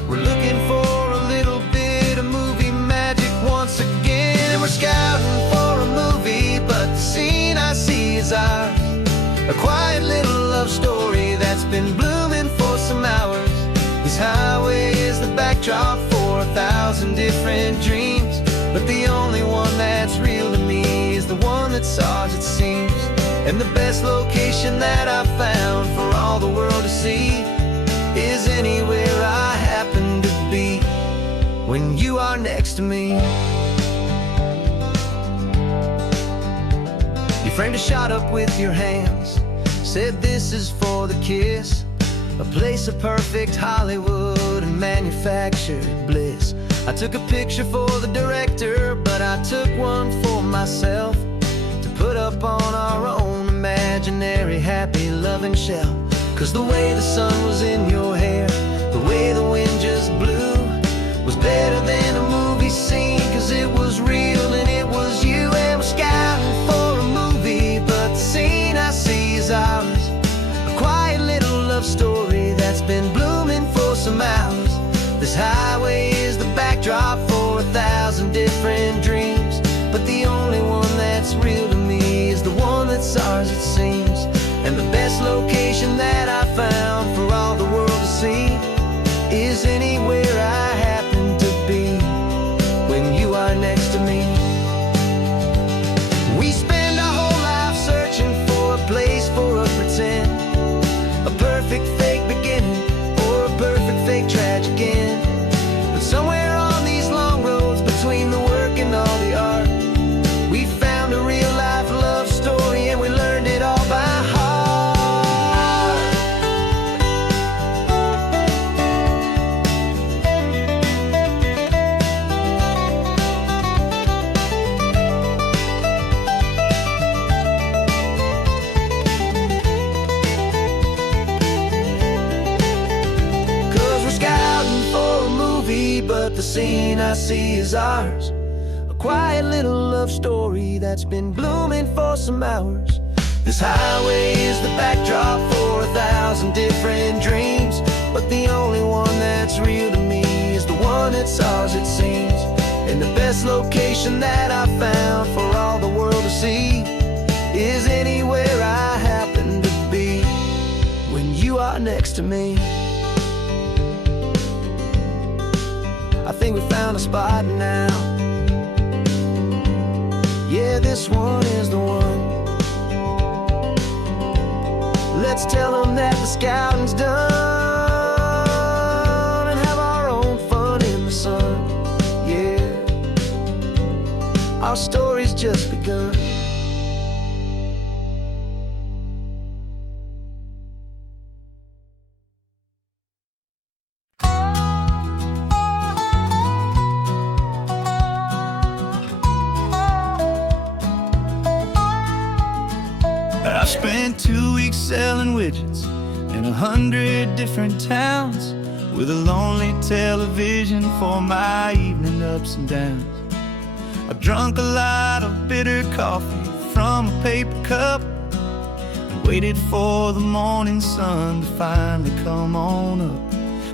We're looking for a little bit of movie magic once again. And we're scouting for a movie, but the scene I see is ours, a quiet little love story that's been blooming for some hours. This highway is the backdrop for 1,000 different dreams, but the only one that's real to me is the one that's ours, it seems. And the best location that I've found for all the world to see is anywhere I happen to be when you are next to me. You framed a shot up with your hands, said this is for the kiss, a place of perfect Hollywood and manufactured bliss. I took a picture for the director, but I took one for myself to put up on our own imaginary happy loving shelf. 'Cause the way the sun was in your hair, the way the wind just blew, was better than a movie scene, 'cause it was real and it was you. And we're scouting for a movie, but the scene I see is ours, a quiet little love story that's been blooming for some hours. This highway is the backdrop for 1,000 different dreams, but the only one that's real to me is the one that's ours, it seems. And the best location that I found for all the world to see is anywhere I happen to be when you are next to me. We spend our whole life searching for a place for a pretend, a perfect fake beginning or a perfect fake tragic end. But somewhere on these long roads between the work and all the art, we found a real life love story and we learned it all by heart. scene I see is ours. A quiet little love story that's been blooming for some hours. This highway is the backdrop for 1,000 different dreams, but the only one that's real to me is the one that's ours, it seems. And the best location that I found for all the world to see is anywhere I happen to be when you are next to me. I think we found a spot now. Yeah, this one is the one. Let's tell them that the scouting's done and have our own fun in the sun. Yeah, our story's just begun. I spent 2 weeks selling widgets in 100 different towns, with a lonely television for my evening ups and downs. I drunk a lot of bitter coffee from a paper cup and waited for the morning sun to finally come on up.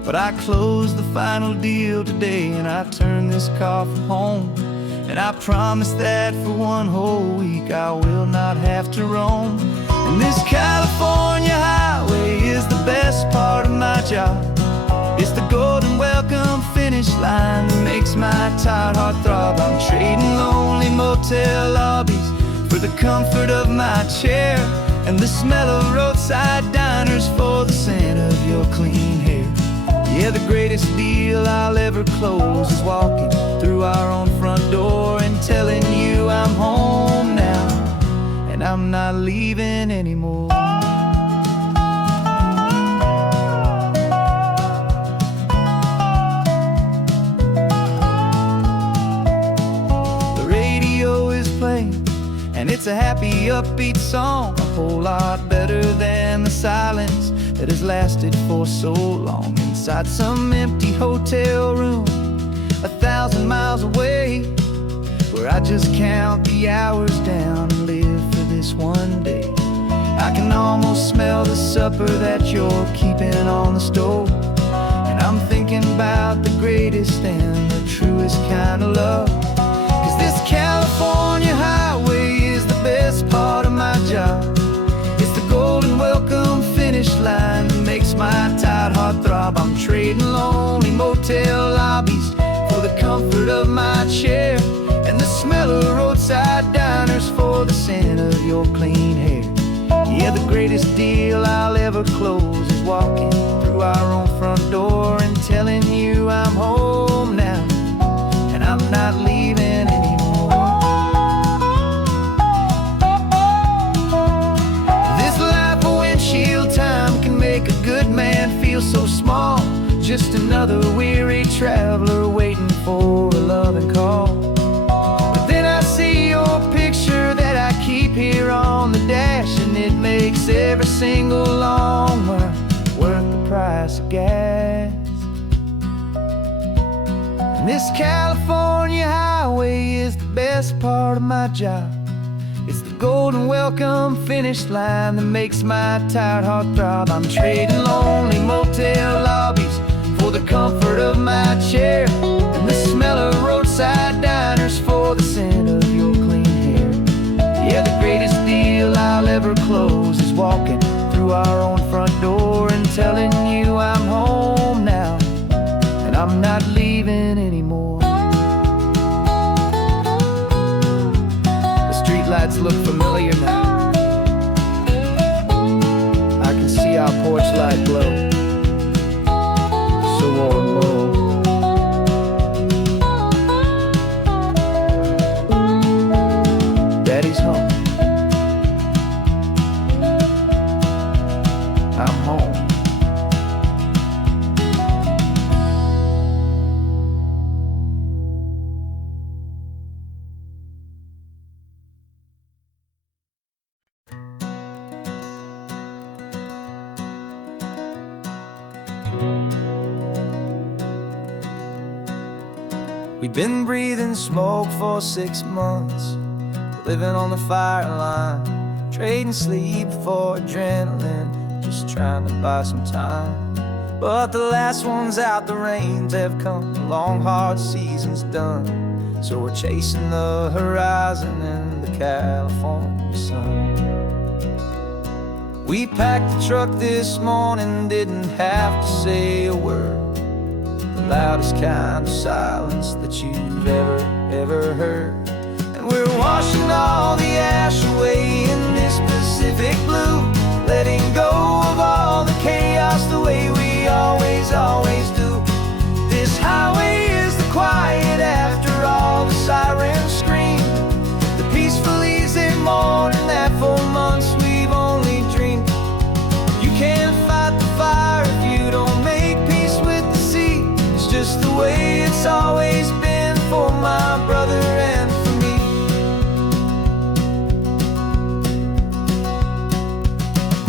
But I closed the final deal today and I turned this car from home. And I promise that for one whole week I will not have to roam. And this California highway is the best part of my job. It's the golden welcome finish line that makes my tired heart throb. I'm trading lonely motel lobbies for the comfort of my chair and the smell of roadside diners for the scent of your clean hair. Yeah, the greatest deal I'll ever close is walking through our own front door and telling you I'm home now and I'm not leaving anymore. The radio is playing and it's a happy, upbeat song, a whole lot better than the silence that has lasted for so long inside some empty hotel room 1,000 miles away, where I just count the hours down and live for this one day. I can almost smell the supper that you're keeping on the stove, and I'm thinking about the greatest and the truest kind of love. 'Cause this California highway is the best part of my job. It's the golden welcome finish line that makes my tired heart throb. I'm trading lonely motel lobbies for the comfort of my chair and the smell of roadside diners for the scent of your clean hair. Yeah, the greatest deal I'll ever close is walking through our own front door and telling you I'm home now and I'm not leaving anymore. This life of windshield time can make a good man feel so small, just another weary traveler waiting for a loving call. But then I see your picture that I keep here on the dash, and it makes every single long mile worth the price of gas. And this California highway is the best part of my job. It's the golden welcome finish line that makes my tired heart throb. I'm trading lonely motel lobbies for the comfort of my chair and the smell of roadside diners for the scent of your clean hair. Yeah, the greatest deal I'll ever close is walking through our own front door and telling you I'm home now and I'm not leaving anymore. The streetlights look familiar now. I can see our porch light glow, so warm, low. Daddy's home. I'm home. We've been breathing smoke for 6 months, living on the fire line, trading sleep for adrenaline, just trying to buy some time. But the last one's out, the rains have come, the long hard season's done, so we're chasing the horizon in the California sun. We packed the truck this morning, didn't have to say a word, the loudest kind of silence that you've ever heard. And we're washing all the ash away in this Pacific blue, letting go of all the chaos the way we always do. This highway is the quiet after all the sirens scream, the peaceful easy morning that for months we've only dreamed. You can't fight the fire if you don't make peace with the sea. It's just the way it's always been for my brother and for me.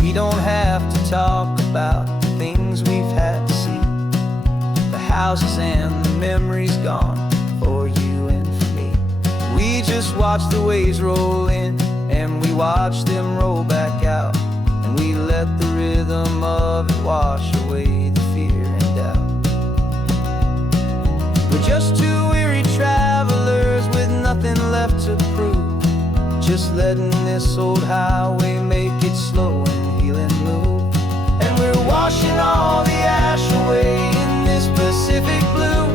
We don't have to talk about the things we've had to see, the houses and the memories gone for you and for me. We just watch the waves roll in, and we watch them roll back out, and we let the rhythm of it wash away the fear and doubt. We're just two weary travelers with nothing left to prove, just letting this old highway make it slow and healing move. And we're washing all the ash away in this Pacific blue,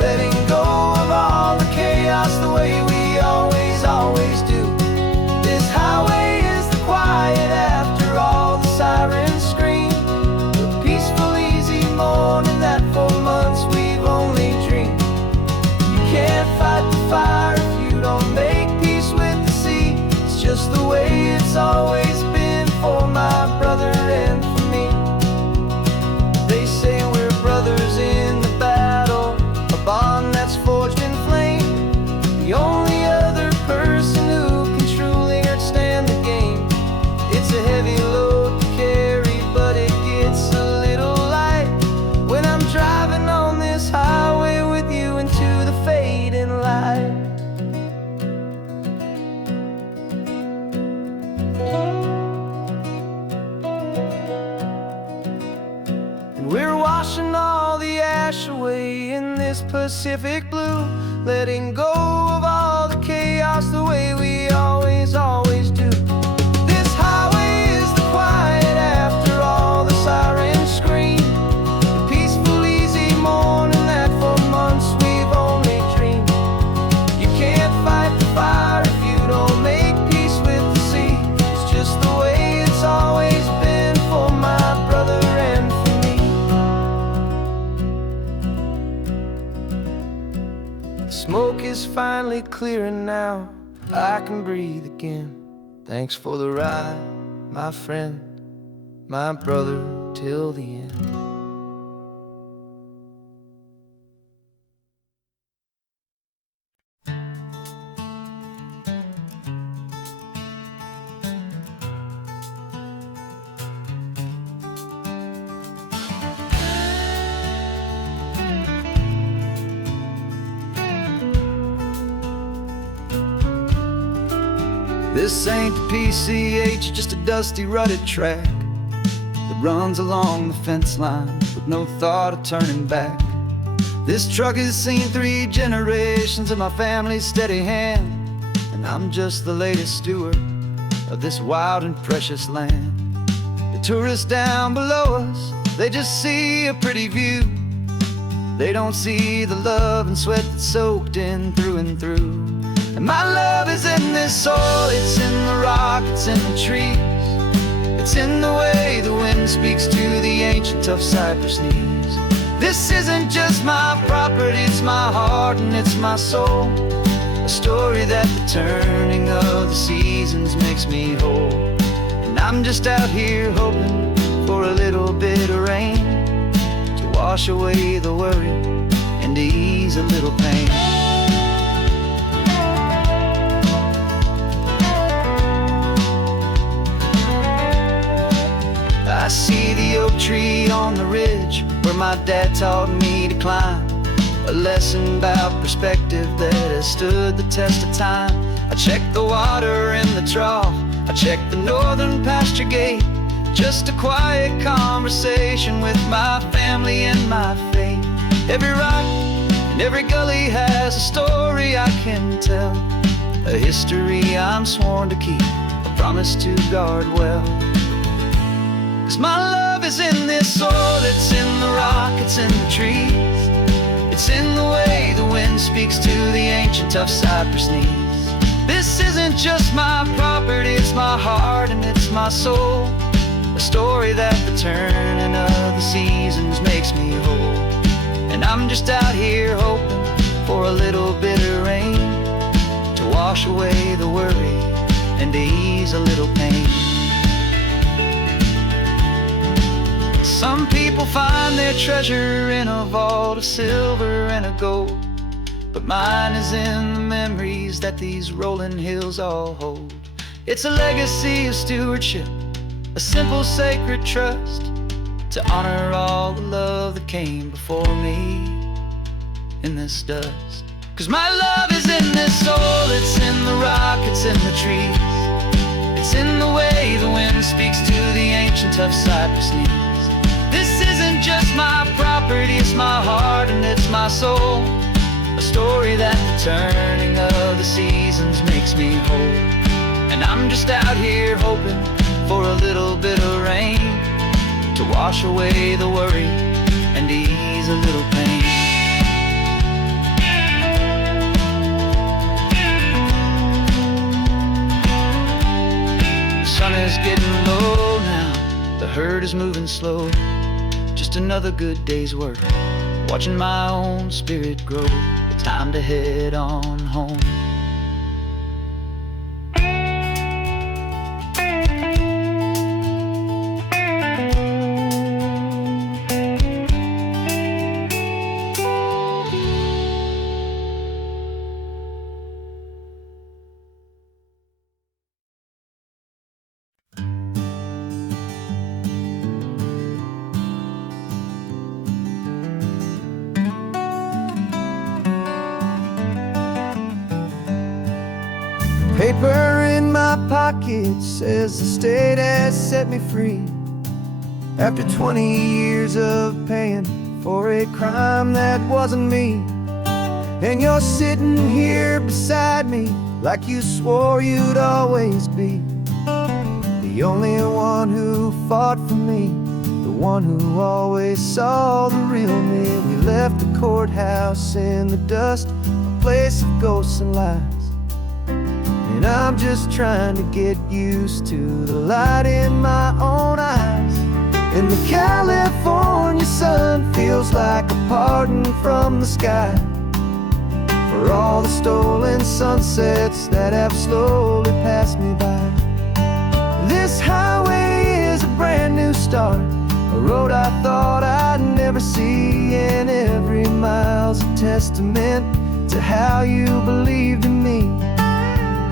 letting go of all the chaos the way we always do. This highway is the quiet after all the sirens scream, the peaceful easy morning that for months we've only dreamed. You can't fight the fire if you don't make peace with the sea. It's just the way it's always been for my brother and for me. They say we're brothers in the battle, a bond that's forged in flame, the only other person who can truly understand the game. It's a heavy load to carry, but it gets a little light when I'm driving on this highway with you into the fading light. And we're washing all the ash away in this Pacific blue, letting go of all the chaos the way we always do. This highway is the quiet after all the sirens scream, the peaceful easy morning that for months we've only dreamed. You can't fight the fire if you don't make peace with the sea. It's just the way it's always been for my brother and for me. The smoke is finally clearing now, I can breathe again. Thanks for the ride, my friend, my brother, till the end. This ain't the PCH, just a dusty rutted track that runs along the fence line with no thought of turning back. This truck has seen 3 generations of my family's steady hand, and I'm just the latest steward of this wild and precious land. The tourists down below us, they just see a pretty view. They don't see the love and sweat that's soaked in through and through. And my love is in this soil, it's in the rock, it's in the trees. It's in the way the wind speaks to the ancient tough cypress knees. This isn't just my property, it's my heart and it's my soul. A story that the turning of the seasons makes me whole. And I'm just out here hoping for a little bit of rain to wash away the worry and to ease a little pain. I see the oak tree on the ridge where my dad taught me to climb. a lesson about perspective that has stood the test of time. I checked the water in the trough, I checked the northern pasture gate. Just a quiet conversation with my family and my faith. Every rock and every gully has a story I can tell, a history I'm sworn to keep, a promise to guard well. 'Cause my love is in this soil, it's in the rock, it's in the trees. It's in the way the wind speaks to the ancient tough cypress knees. This isn't just my property, it's my heart and it's my soul. A story that the turning of the seasons makes me whole. And I'm just out here hoping for a little bit of rain to wash away the worry and to ease a little pain. Some people find their treasure in a vault of silver and of gold, but mine is in the memories that these rolling hills all hold. It's a legacy of stewardship, a simple sacred trust, to honor all the love that came before me in this dust. 'Cause my love is in this soul, it's in the rock, it's in the trees. It's in the way the wind speaks to the ancient tough cypress knees. This isn't just my property, it's my heart and it's my soul. A story that the turning of the seasons makes me whole. And I'm just out here hoping for a little bit of rain to wash away the worry and ease a little pain. The sun is getting low now, the herd is moving slow. Just another good day's work, watching my own spirit grow. Time to head on home. Paper in my pocket says the state has set me free after 20 years of paying for a crime that wasn't me. And you're sitting here beside me like you swore you'd always be the only one who fought for me, the one who always saw the real me. We left the courthouse in the dust, a place of ghosts and lies. And I'm just trying to get used to the light in my own eyes. And the California sun feels like a pardon from the sky for all the stolen sunsets that have slowly passed me by. This highway is a brand new start, a road I thought I'd never see, and every mile's a testament to how you believed in me.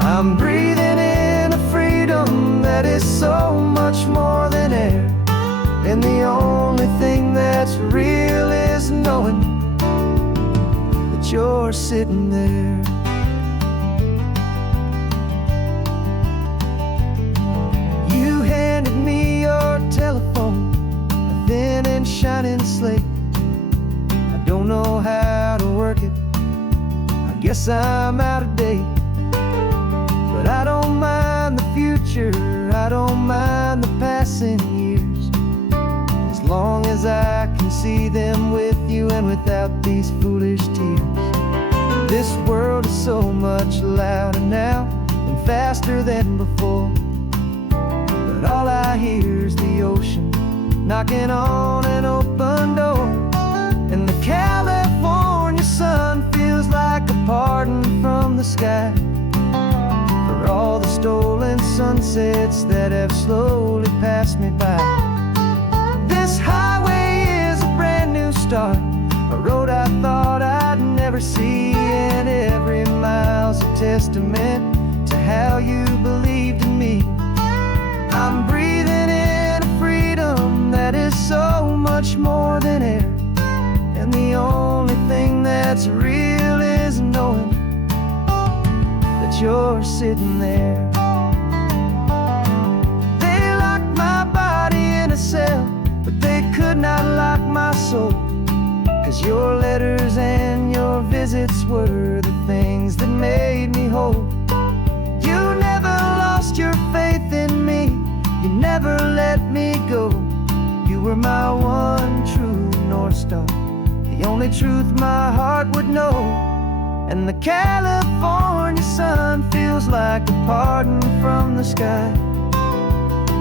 I'm breathing in a freedom that is so much more than air, and the only thing that's real is knowing that you're sitting there. You handed me your telephone, a thin and shining slate. I don't know how to work it, I guess I'm out of date. But I don't mind the future, I don't mind the passing years, as long as I can see them with you and without these foolish tears. This world is so much louder now and faster than before, but all I hear is the ocean knocking on an open door. And the California sun feels like a pardon from the sky for all the stolen sunsets that have slowly passed me by. This highway is a brand new start, a road I thought I'd never see, and every mile's a testament to how you believed in me. I'm breathing in a freedom that is so much more than air, and the only thing that that's real is knowing that you're sitting there. They locked my body in a cell, but they could not lock my soul. 'Cause your letters and your visits were the things that made me whole. You never lost your faith in me, you never let me go. You were my one true North Star, the only truth my heart would know. And the California sun feels like a pardon from the sky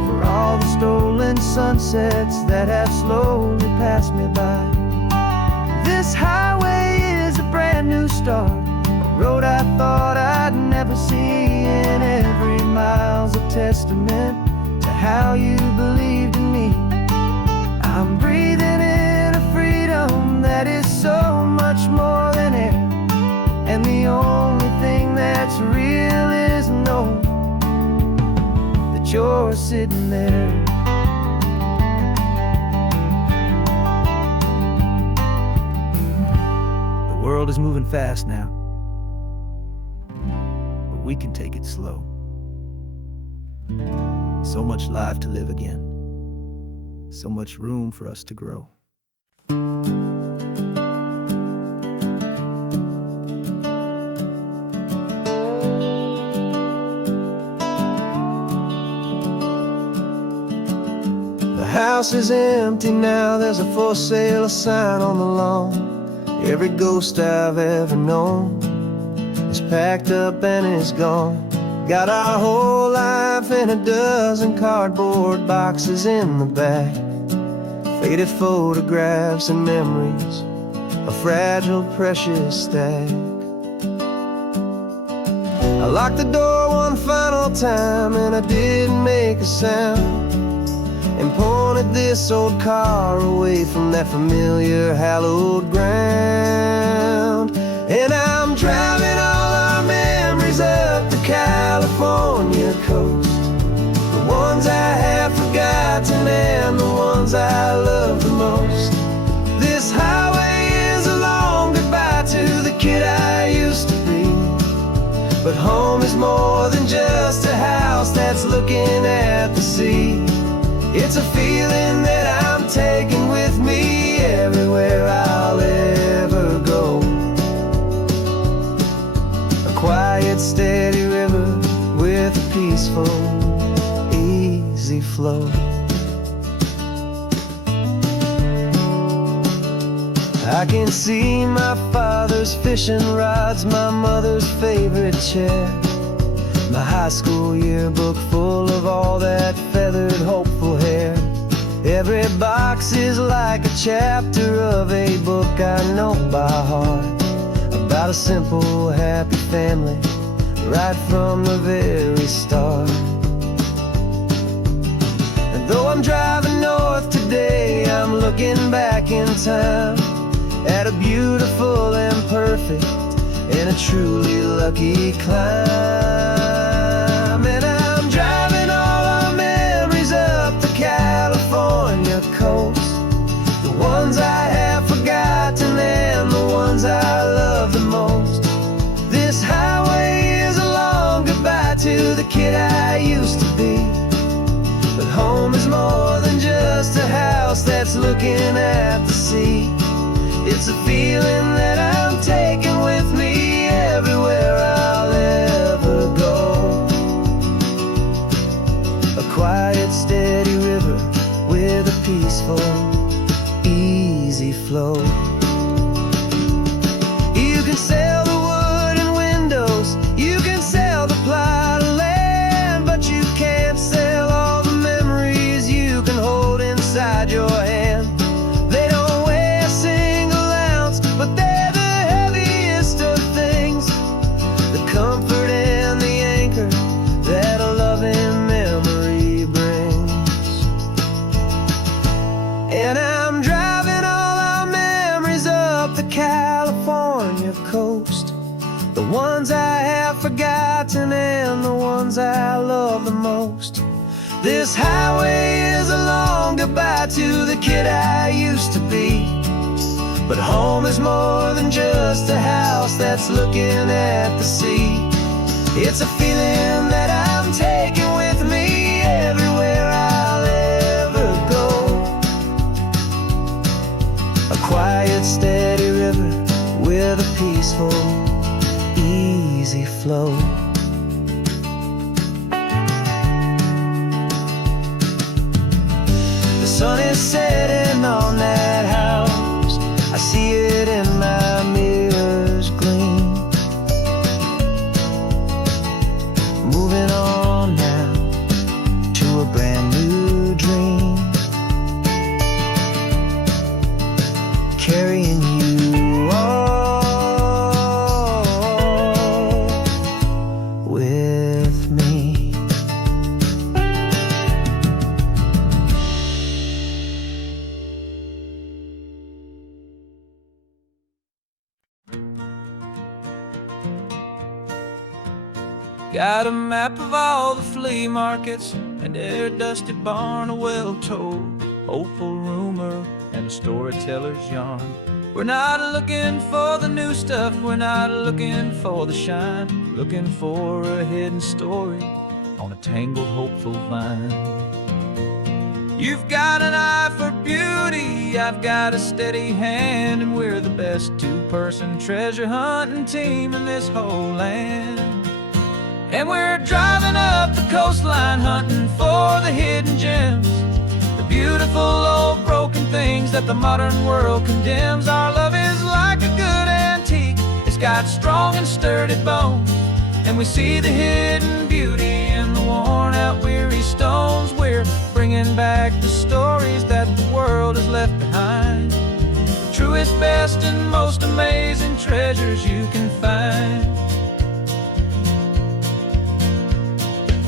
for all the stolen sunsets that have slowly passed me by. This highway is a brand new start, a road I thought I'd never see, and every mile's a testament to how you believed in me. I'm breathing in a freedom that is so much more than air, and the only thing that's real is knowing that you're sitting there. The world is moving fast now, but we can take it slow. So much life to live again, so much room for us to grow. The house is empty now, there's a for sale sign on the lawn. Every ghost I've ever known is packed up and is gone. Got our whole life in a dozen cardboard boxes in the back. Faded photographs and memories, a fragile, precious stack. I locked the door one final time and I didn't make a sound, and pointed this old car away from that familiar hallowed ground. And I'm driving all our memories up the California coast, the ones I have forgotten and the ones I love the most. This highway is a long goodbye to the kid I used to be, but home is more than just a house that's looking at the sea. It's a feeling that I'm taking with me everywhere I'll ever go. A quiet, steady river with a peaceful, easy flow. I can see my father's fishing rods, my mother's favorite chair, my high school yearbook full of all that feathered, hopeful hair. Every box is like a chapter of a book I know by heart, about a simple, happy family right from the very start. And though I'm driving north today, I'm looking back in time at a beautiful and perfect and a truly lucky climb. And I'm driving all our memories up the California coast, the ones I have forgotten and the ones I love the most. This highway is a long goodbye to the kid I used to be, but home is more than just a house that's looking at the sea. It's a feeling that I'm taking with me everywhere I'll ever go. A quiet, steady river with a peaceful, easy flow. You can sell the wood and windows, you can sell the plot of land, but you can't sell all the memories you can hold inside your hand. They don't weigh a single ounce, but they're the heaviest of things, the comfort and the anchor that a loving memory brings. And I'm driving all our memories up the California coast, the ones I have forgotten and the ones I love the most. This highway is a long goodbye to the kid I used to be, But home is more than just a house that's looking at the sea. It's a feeling that I'm taking with me everywhere I'll ever go. A quiet, steady river with a peaceful, easy flow. The sun is setting on that house. I see it in my mirror's gleam. Moving on now to a brand new dream. Carrying you all with me. Got a map of all the flea markets, and their dusty barn, a well-told, hopeful rumor, and a storyteller's yarn. We're not looking for the new stuff, we're not looking for the shine, looking for a hidden story on a tangled, hopeful vine. You've got an eye for beauty, I've got a steady hand, and we're the best two-person treasure hunting team in this whole land. And we're driving up the coastline hunting for the hidden gems, the beautiful old broken things that the modern world condemns. Our love is like a good antique, it's got strong and sturdy bones, and we see the hidden beauty in the worn out weary stones. We're bringing back the stories that the world has left behind, the truest, best, and most amazing treasures you can find.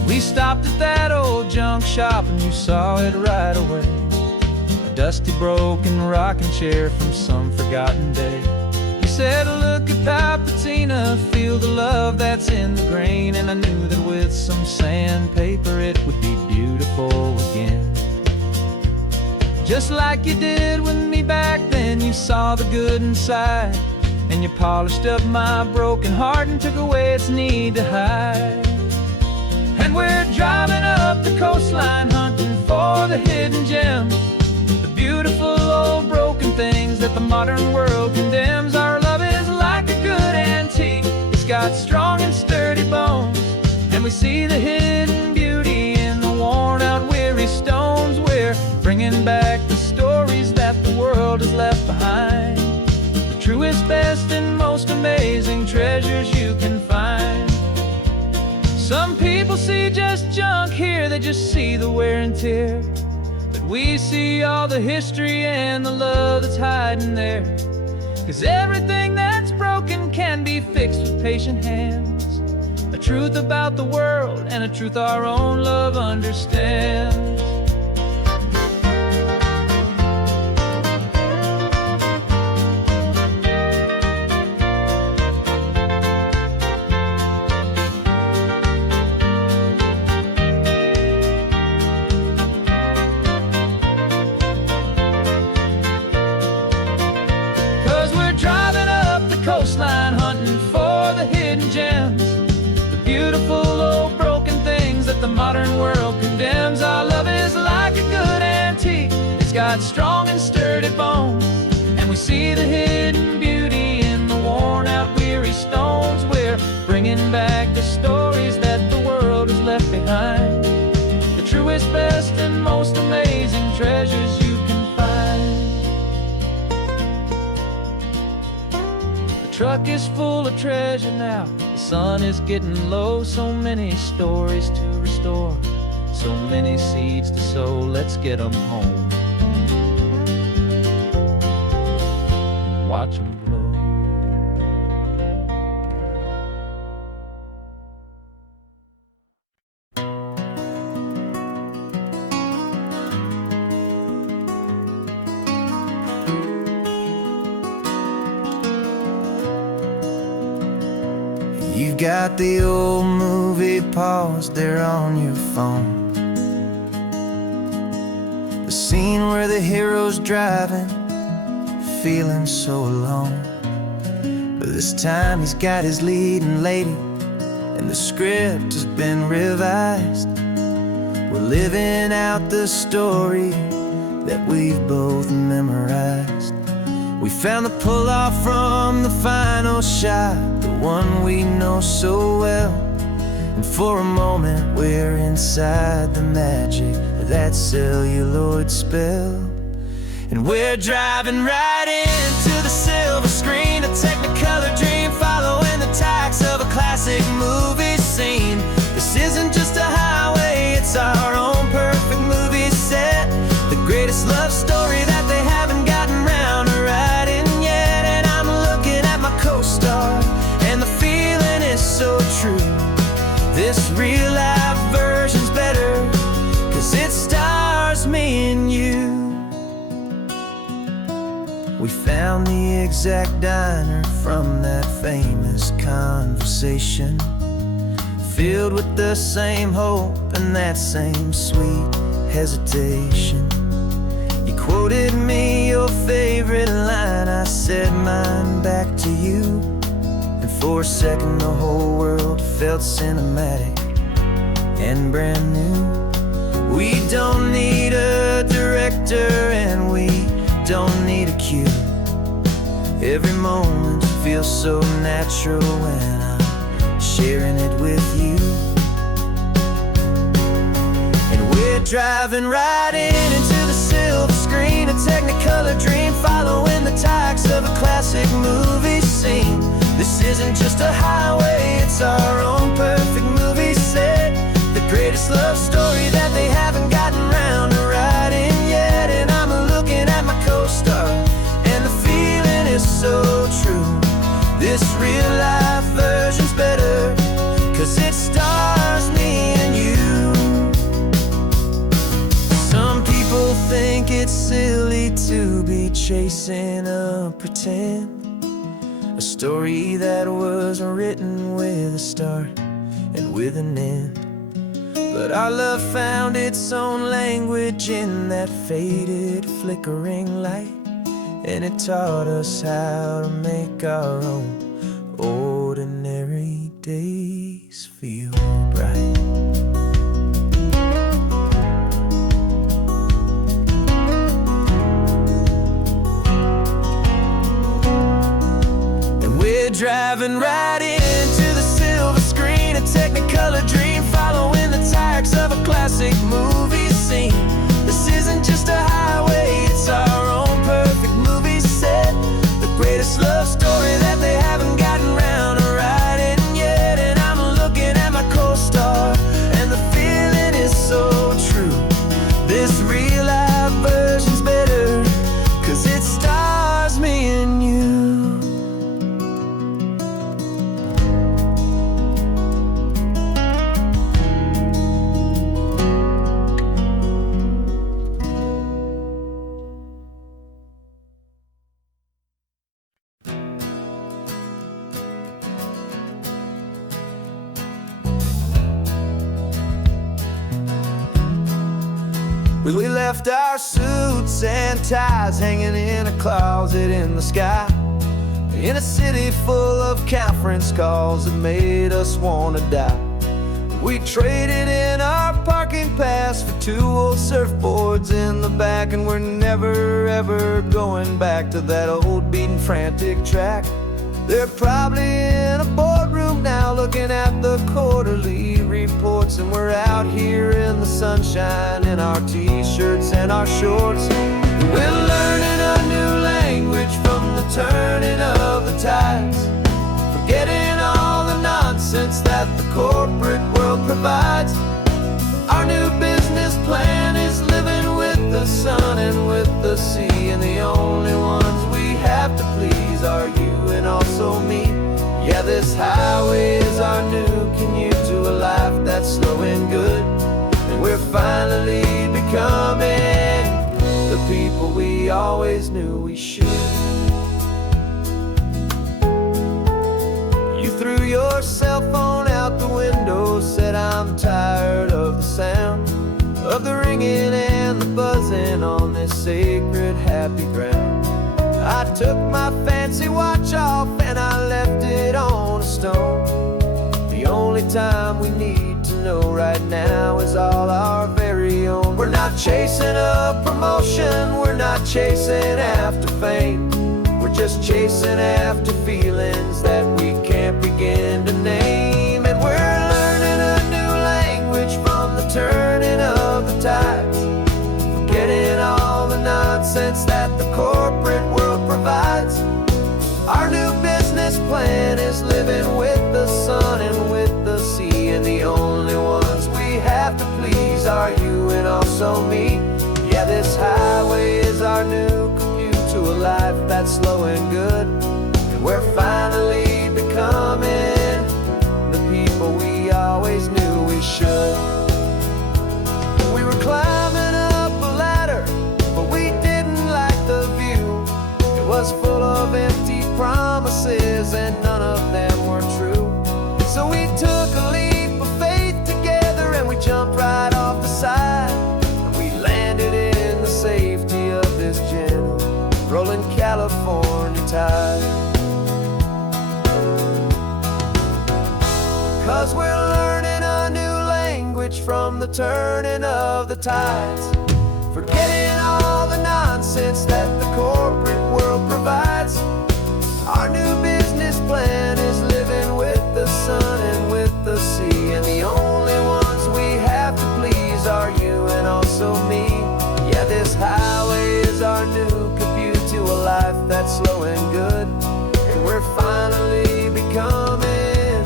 We stopped at that old junk shop and you saw it right away, a dusty, broken rocking chair from some forgotten day. You said, look at that patina, feel the love that's in the grain, and I knew that with some sandpaper it would be beautiful again. Just like you did with me back then, you saw the good inside, and you polished up my broken heart and took away its need to hide. And we're driving up the coastline hunting for the hidden gems, the beautiful old broken things that the modern world condemns. Our love is like a good antique, it's got strong and sturdy bones, and we see the hidden beauty in the worn out weary stones. We're bringing back the stories that the world has left behind, the truest, best, and most amazing treasures you can find. Some people see just junk here, they just see the wear and tear, but we see all the history and the love that's hiding there. 'Cause everything that's broken can be fixed with patient hands, a truth about the world and a truth our own love understands. 'Cause we're driving up the coastline hunting for the hidden gems, the beautiful old broken things that the modern world condemns. Our love is like a good antique, it's got strong and sturdy bones, and we see the hidden beauty in the worn out weary stones. We're bringing back the stories that the world has left behind, the truest, best, and most amazing treasures you can find. The truck is full of treasure now, the sun is getting low. So many stories to restore, so many seeds to sow. Let's get them home, watch them grow. You've got the old movie paused there on your phone, the scene where the hero's driving, feeling so alone. But this time he's got his leading lady, and the script has been revised. We're living out the story that we've both memorized. We found the pull-off from the final shot, the one we know so well. And for a moment we're inside the magic of that celluloid spell. And we're driving right into the silver screen, a Technicolor dream, following the tacks of a classic movie scene. This isn't just a highway, it's our own perfect movie set, the greatest love story that they haven't gotten round to writing yet. And I'm looking at my co-star, and the feeling is so true. This real-life version's better, 'cause it stars me and you. We found the exact diner from that famous conversation, filled with the same hope and that same sweet hesitation. You quoted me your favorite line, I said mine back to you. And for a second the whole world felt cinematic and brand new. We don't need a director and we don't need a cue. Every moment feels so natural when I'm sharing it with you. And we're driving right into the silver screen, a Technicolor dream, following the tacks of a classic movie scene. This isn't just a highway, it's our own perfect movie set, the greatest love story that they haven't gotten round to writing yet. And I'm looking at my co-star, and the feeling is so true. This real-life version's better, 'cause it stars me and you. Some people think it's silly to be chasing a pretend, a story that was written with a start and with an end. But our love found its own language in that faded, flickering light, and it taught us how to make our own ordinary days feel bright. And we're driving right into the silver screen, a Technicolor dream, following the tacks of a classic movie scene. This isn't just a highway, it's our own perfect movie set, the greatest love story that they haven't gotten round to writing yet. And I'm looking at my co-star, and the feeling is so true. This real-life version's better, 'cause it stars me and you. We left our suits and ties hanging in a closet in the sky, in a city full of conference calls that made us wanna die. We traded in our parking pass for 2 old surfboards in the back, and we're never ever going back to that old beaten frantic track. They're probably in a boardroom now looking at the quarterly reports, and we're out here in the sunshine in our t-shirts and our shorts. We're learning a new language from the turning of the tides, forgetting all the nonsense that the corporate world provides. Our new business plan is living with the sun and with the sea, and the only ones we have to please are you and also me. Yeah, this highway is our new commute to a life that's slow and good, and we're finally becoming the people we always knew we should. You threw your cell phone out the window, said I'm tired of the sound of the ringing and the buzzing on this sacred happy ground. I took my fancy watch off and I left it on a stone. The only time we need to know right now is all our very own. We're not chasing a promotion, we're not chasing after fame. We're just chasing after feelings that we can't begin to name. And we're learning a new language from the turning of the tides, forgetting all the nonsense that the corporate world provides. Our new business plan is living with the sun and with the sea, and the only ones we have to please are you and also me. Yeah, this highway is our new commute to a life that's slow and good, and we're finally becoming the people we always knew we should. We were climbing up a ladder, but we didn't like the view. It was full of empty promises and none of them were true. So we took a leap of faith together and we jumped right off the side, and we landed in the safety of this gentle rolling California tide. 'Cause we're learning a new language from the turning of the tides, forgetting all the nonsense that the corporate world provides. Our new business plan is living with the sun and with the sea, and the only ones we have to please are you and also me. Yeah, this highway is our new commute to a life that's slow and good, and we're finally becoming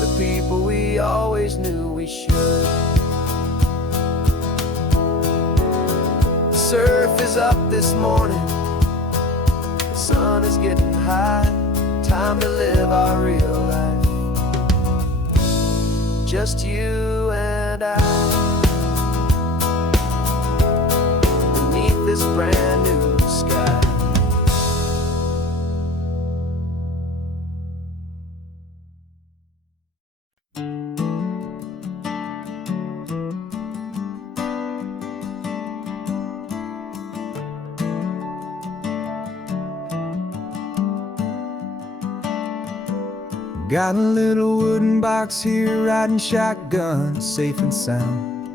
the people we always knew we should. The surf is up this morning, the sun is getting high, time to live our real life, just you and I, beneath this brand new sky. Got a little wooden box here, riding shotgun, safe and sound.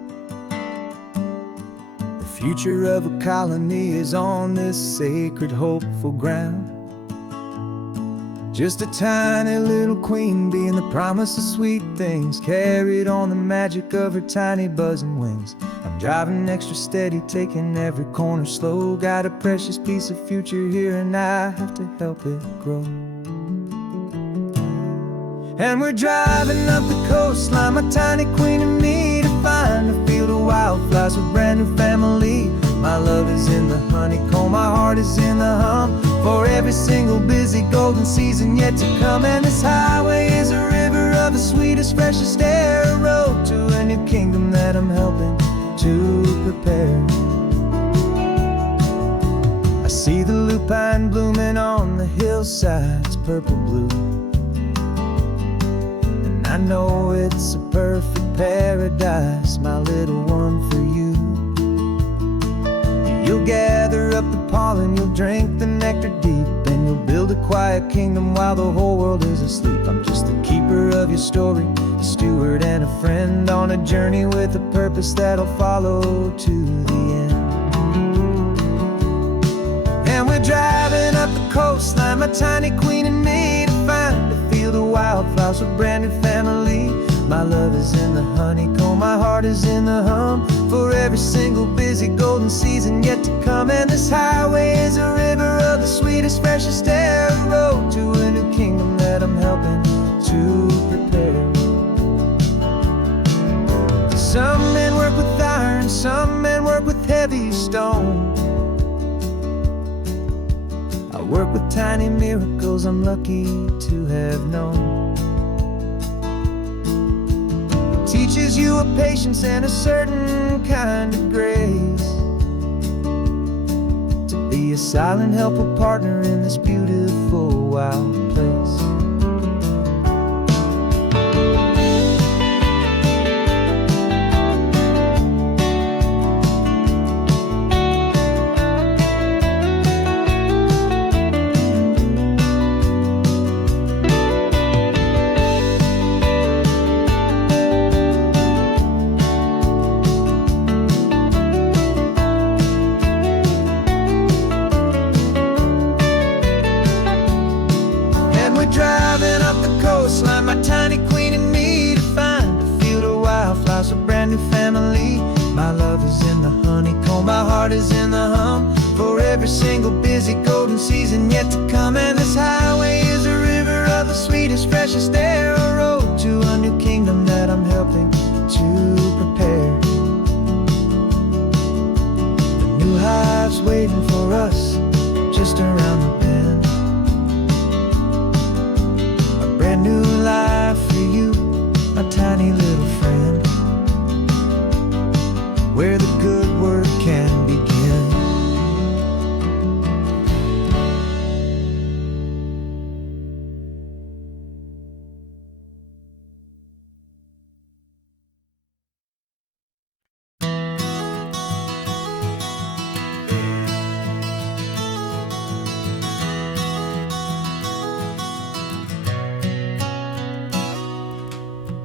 The future of a colony is on this sacred, hopeful ground. Just a tiny little queen bee and the promise of sweet things, carried on the magic of her tiny buzzing wings. I'm driving extra steady, taking every corner slow. Got a precious piece of future here and I have to help it grow. And we're driving up the coastline, my tiny queen and me, to find a field of wildflowers with brand new family. My love is in the honeycomb, my heart is in the hum, for every single busy golden season yet to come. And this highway is a river of the sweetest, freshest air, a road to a new kingdom that I'm helping to prepare. I see the lupine blooming on the hillsides, purple blue, I know it's a perfect paradise, my little one, for you. You'll gather up the pollen, you'll drink the nectar deep, and you'll build a quiet kingdom while the whole world is asleep. I'm just the keeper of your story, a steward and a friend, on a journey with a purpose that'll follow to the end. And we're driving up the coastline, my tiny queen and me, to find a field of wildflowers with brand new family. My love is in the honeycomb, my heart is in the hum, for every single busy golden season yet to come. And this highway is a river of the sweetest, freshest air, a road to a new kingdom that I'm helping to prepare. Some men work with iron, some men work with heavy stone. I work with tiny miracles I'm lucky to have known. It teaches you a patience and a certain kind of grace, to be a silent, helpful partner in this beautiful, wild place. heart is in the hum for every single busy golden season yet to come. And this highway is a river of the sweetest, freshest air, a road to a new kingdom that I'm helping to prepare. The new hive's waiting for us just around the bend. A brand new life for you, my tiny little friend, where the good work can begin.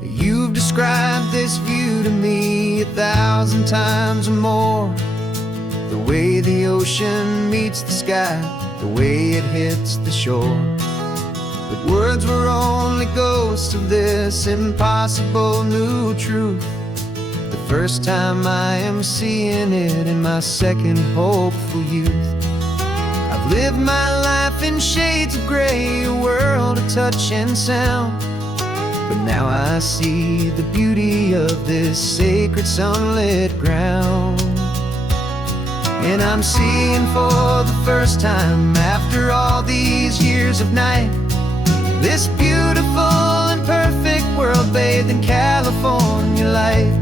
You've described this view to me 1,000 times or more. The way the ocean meets the sky, the way it hits the shore. But words were only ghosts of this impossible new truth. The first time I am seeing it in my second hopeful youth. I've lived my life in shades of gray, a world of touch and sound. But now I see the beauty of this sacred sunlit ground. And I'm seeing for the first time, after all these years of night, this beautiful and perfect world bathed in California light.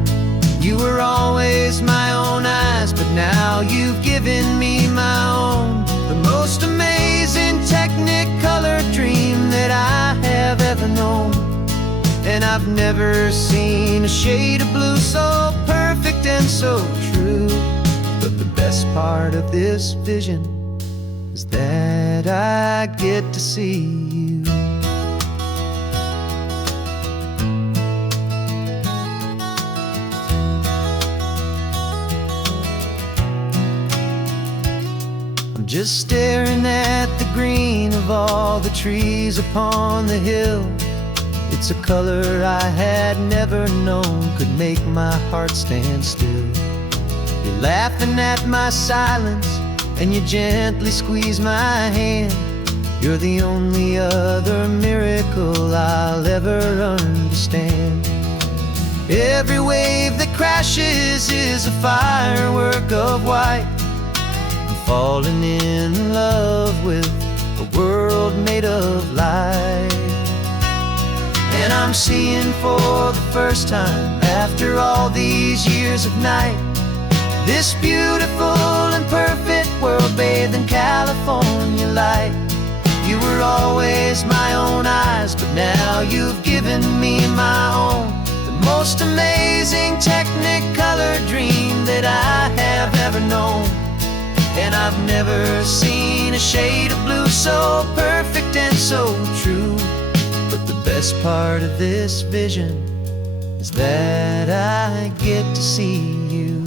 You were always my own eyes, but now you've given me my own. The most amazing technicolor dream that I have ever known. And I've never seen a shade of blue so perfect and so true. But the best part of this vision is that I get to see you. I'm just staring at the green of all the trees upon the hill. It's a color I had never known could make my heart stand still. You're laughing at my silence, and you gently squeeze my hand. You're the only other miracle I'll ever understand. Every wave that crashes is a firework of white. I'm falling in love with a world made of light. And I'm seeing for the first time, after all these years of night, this beautiful and perfect world bathed in California light. You were always my own eyes, but now you've given me my own. The most amazing technicolor dream that I have ever known. And I've never seen a shade of blue so perfect and so true. But the best part of this vision is that I get to see you.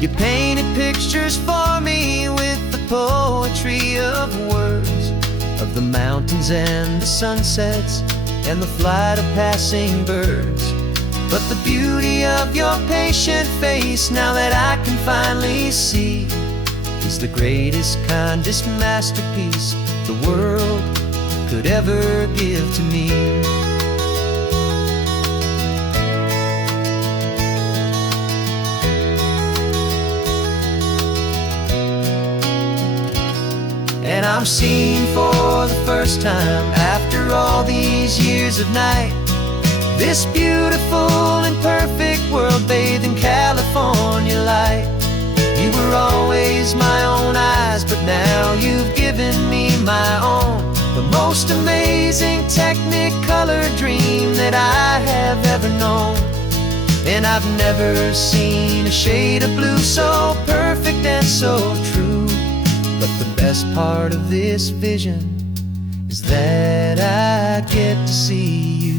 You painted pictures for me with the poetry of words, of the mountains and the sunsets and the flight of passing birds. But the beauty of your patient face, now that I can finally see, is the greatest, kindest masterpiece the world could ever give to me. And I'm seeing for the first time, after all these years of night, this beautiful and perfect world bathed in California light. You were always my own eyes, but now you've given me my own. The most amazing technicolor dream that I have ever known. And I've never seen a shade of blue so perfect and so true. But the best part of this vision is that I get to see you.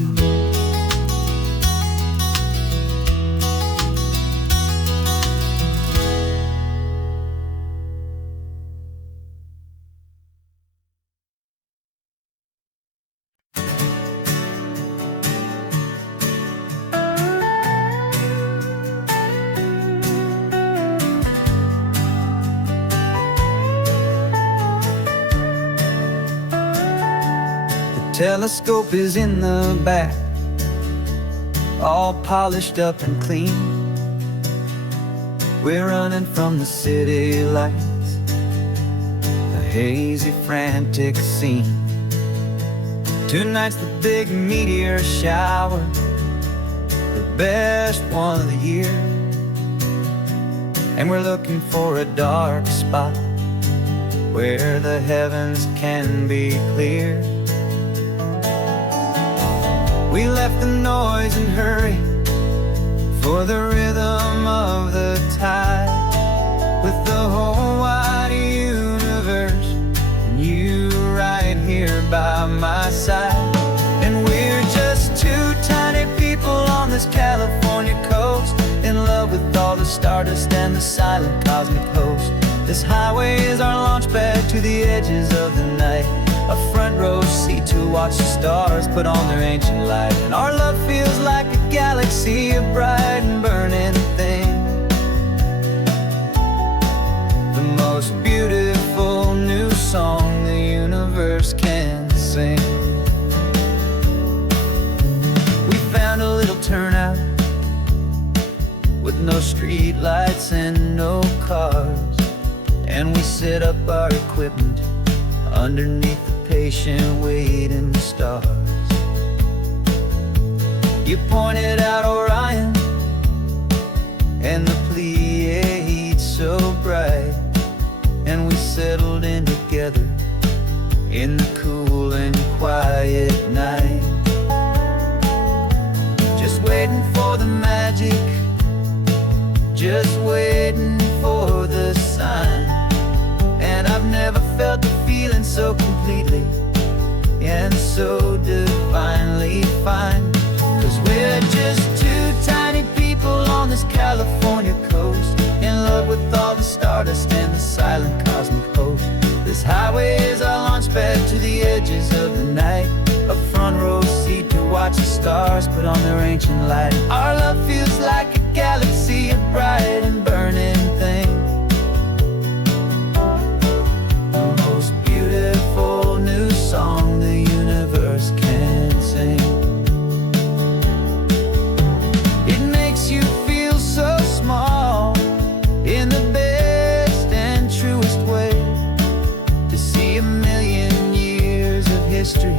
telescope is in the back, all polished up and clean. We're running from the city lights, a hazy, frantic scene. Tonight's the big meteor shower, the best one of the year. And we're looking for a dark spot where the heavens can be clear. We left the noise and hurry for the rhythm of the tide, with the whole wide universe and you right here by my side. And we're just two tiny people on this California coast, in love with all the stardust and the silent cosmic host. This highway is our launch pad to the edges of the night, a front row seat to watch the stars put on their ancient light. And our love feels like a galaxy, a bright and burning thing, the most beautiful new song the universe can sing. We found a little turnout with no street lights and no cars, and we set up our equipment underneath the patient waiting stars. You pointed out Orion and the Pleiades so bright, and we settled in together in the cool and quiet night, just waiting for the magic, just waiting for the sign. And I've never felt the feeling so completely and so divinely fine. 'Cause we're just two tiny people on this California coast, in love with all the stardust and the silent cosmic host. This highway is our launch pad to the edges of the night, a front row seat to watch the stars put on their ancient light. Our love feels like a galaxy, a bright and burning thing, the most beautiful new song the universe can sing. It makes you feel so small in the best and truest way, to see a million years of history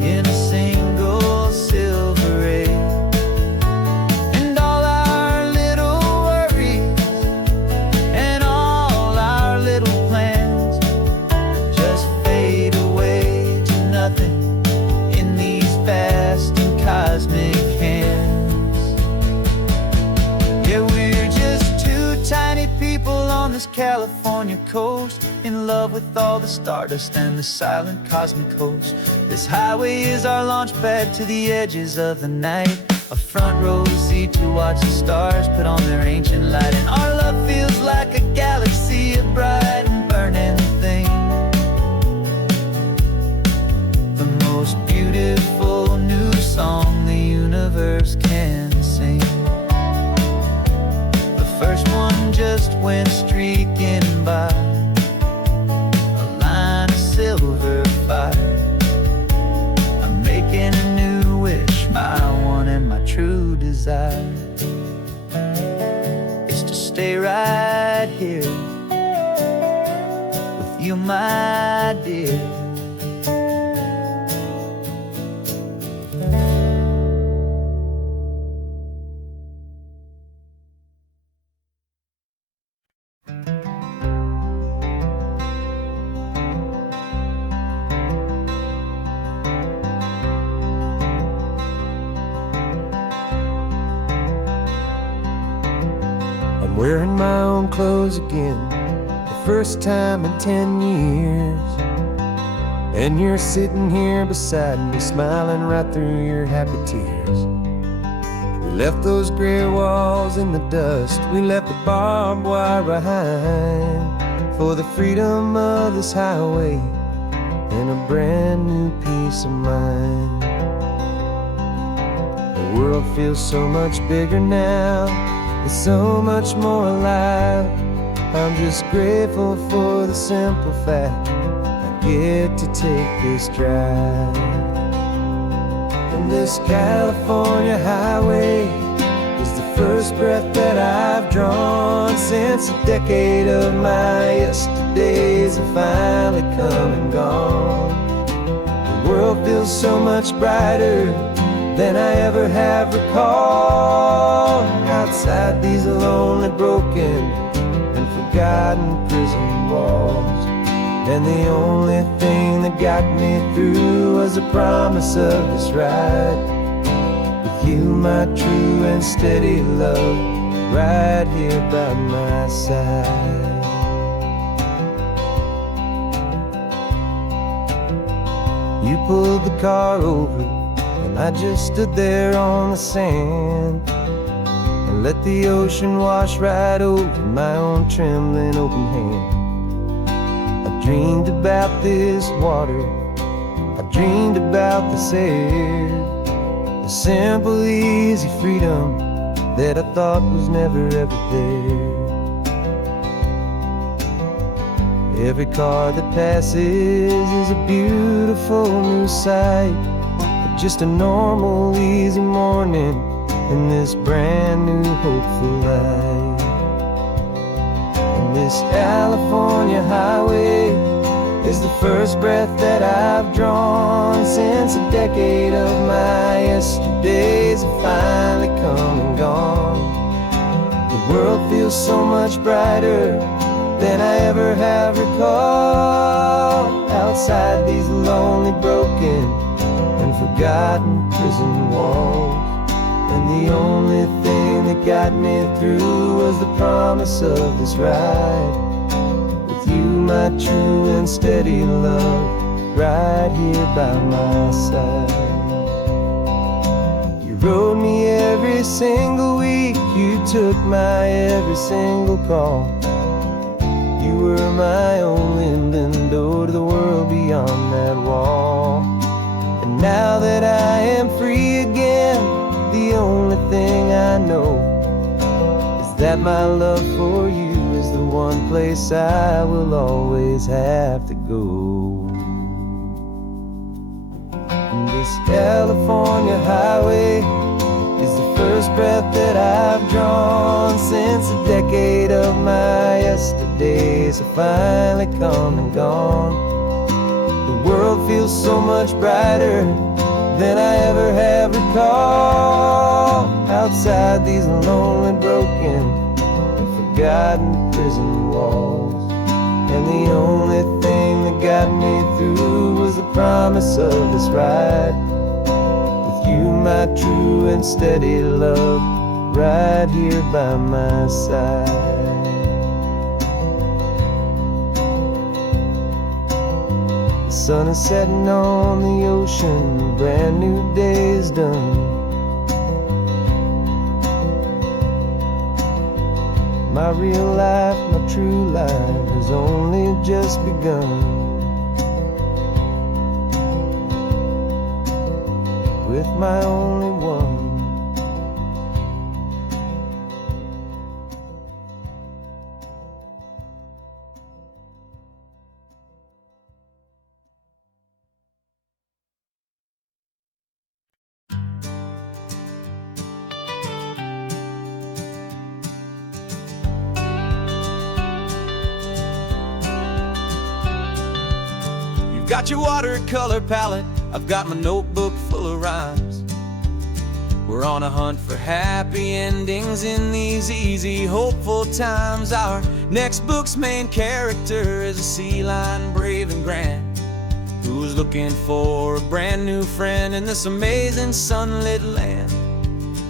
in a single silver ray. And all our little worries and all our little plans just fade away to nothing in these vast and cosmic hands. Yeah, we're just two tiny people on this California coast, in love with all the stardust and the silent cosmic host. This highway is our launch pad to the edges of the night, a front row seat to watch the stars put on their ancient light. And our love feels like a galaxy, a bright and burning thing, the most beautiful new song the universe can sing. The first one just went streaking by, a line of silver fire. I'm making a new wish, my one and my true desire is to stay right here with you, my dear. I'm wearing my own clothes again, the first time in 10 years. And you're sitting here beside me, smiling right through your happy tears. We left those gray walls in the dust, we left the barbed wire behind, for the freedom of this highway and a brand new peace of mind. The world feels so much bigger now, it's so much more alive. I'm just grateful for the simple fact I get to take this drive. This California highway is the first breath that I've drawn since a decade of my yesterdays have finally come and gone. The world feels so much brighter than I ever have recalled. Outside these lonely, broken, and forgotten prison walls. And the only thing that got me through was the promise of this ride with you, my true and steady love, right here by my side. You pulled the car over, and I just stood there on the sand and let the ocean wash right over my own trembling open hand. I dreamed about this water, I dreamed about this air, the simple, easy freedom that I thought was never ever there. Every car that passes is a beautiful new sight, just a normal, easy morning in this brand new, hopeful life. And this California highway is the first breath that I've drawn since a decade of my yesterdays have finally come and gone. The world feels so much brighter than I ever have recalled. Outside these lonely, broken, and forgotten prison walls. And the only thing that got me through was the promise of this ride with you, my true and steady love, right here by my side. You rode me every single week, you took my every single call. You were my only window to the world beyond that wall. And now that I am free again, the only thing I know is that my love for you is the one place I will always have to go. And this California highway is the first breath that I've drawn since a decade of my yesterdays have finally come and gone. The world feels so much brighter than I ever have recalled. Outside these lonely, broken, and forgotten prison walls. And the only thing that got me through was the promise of this ride with you, my true and steady love, right here by my side. The sun is setting on the ocean, a brand new day is done. My real life, my true life has only just begun. With my only one. Got your watercolor palette, I've got my notebook full of rhymes. We're on a hunt for happy endings in these easy, hopeful times. Our next book's main character is a sea lion, brave and grand, who's looking for a brand new friend in this amazing sunlit land.